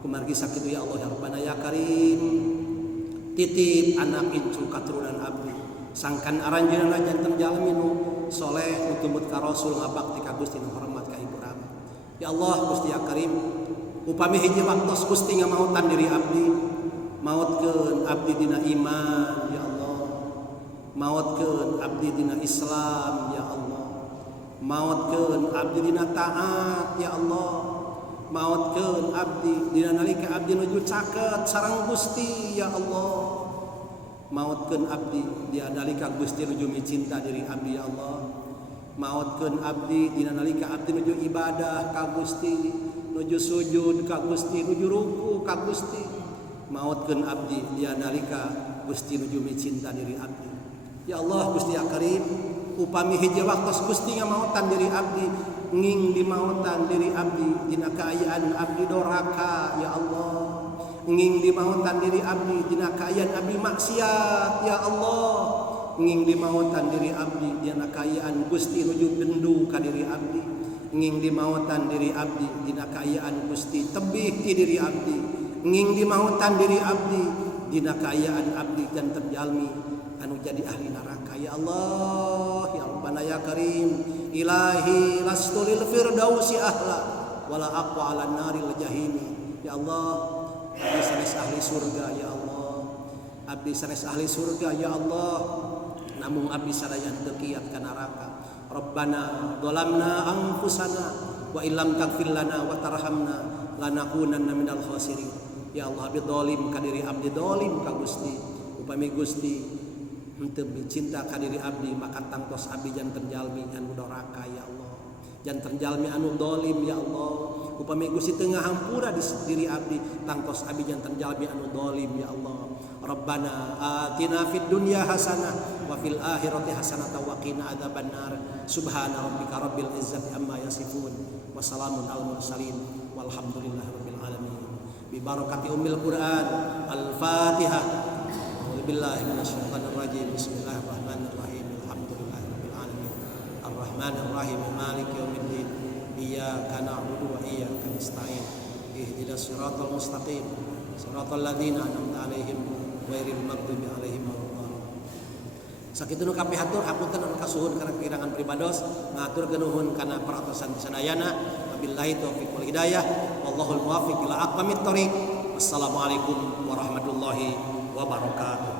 Kumargi sakitu ya Allah ya Rabbana ya Karim. Titip anak incu katurunan abdi. Sangkan aranjeunna janten jalmi nu soleh nu tumut ka Rasul ngabakti ka Gusti nu hormat ka Ibu Rama. Ya Allah Gusti ya Karim, upami hiji waktos Gusti ngamautan diri abdi, mautkeun abdi dina iman ya Allah. Mautkeun abdi dina Islam ya Allah. Mautkeun abdi dina taat ya Allah. Mautkeun abdi dina nalika abdi nuju caket sareng Gusti ya Allah. Mautkeun abdi dina nalika Gusti nuju micinta diri abdi ya Allah. Mautkeun abdi dina nalika abdi nuju ibadah ka Gusti, nuju sujud ka Gusti, nuju ruku ka Gusti. Mautkeun abdi dina nalika Gusti nuju micinta diri abdi. Ya Allah Gusti ya Karim, upami hiji waktos Gusti ngamautan diri abdi, nging dimautan diri abdi dina kaayaan abdi doraka ya Allah. Nging dimautan diri abdi dina kaayaan abdi maksiat ya Allah. Nging dimautan diri abdi dina kaayaan Gusti nuju bendu ka diri abdi. Nging dimautan diri abdi dina kaayaan Gusti tebih ti diri abdi. Nging dimautan diri abdi dina kaayaan abdi janten jalmi anu jadi ahli neraka ya Allah ya Rabbana ya Karim. Ilahi lastu lil firdausi ahla wala aqwa ala naril jahimi. Ya Allah, abdi sanes ahli surga ya Allah. Abdi sanes ahli surga ya Allah. Namun abdi sadaya teu kiat ka neraka. Rabbana dhalamna anfusana wa illam taghfir lana wa tarhamna lanakunanna minal khasirin. Ya Allah, abdi zalim ka diri abdi, zalim ka Gusti. Upami Gusti henteu cinta ka diri abdi, maka tangtos abdi janten jalmi anu doraka ya Allah. Janten jalmi anu zalim ya Allah. Upami Gusti teu ngahampura di diri abdi, tangtos abdi janten jalmi anu zalim ya Allah. Rabbana atina fid dunya hasanah wa fil akhirati hasanah wa qina adzabannar. Subhana rabbika rabbil izzati amma yasifun wa salamun alal mursalin walhamdulillahi rabbil alamin. Bi barakati ummil Qur'an. Al-Fatihah. A'udzubillahi minasyaitonir rajim. Bismillahirrahmanirrahim. Alhamdulillahirabbil alamin. Arrahmanir rahim. Maliki yaumiddin. Iyyaka na'budu wa iyyaka nasta'in. Ihdinas siratal mustaqim. Siratal ladzina an'amta 'alaihim ghairil maghdubi 'alaihim waladdallin. Sakitu nu kabeh hatur hapunten anu kasuhun kana kirangan pribados, ngaturkeun nuhun kana peratosan sadayana. Wabillahi taufiq wal hidayah. Wallahul muwaffiq ila aqwamit thoriq. Wassalamualaikum warahmatullahi wabarakatuh.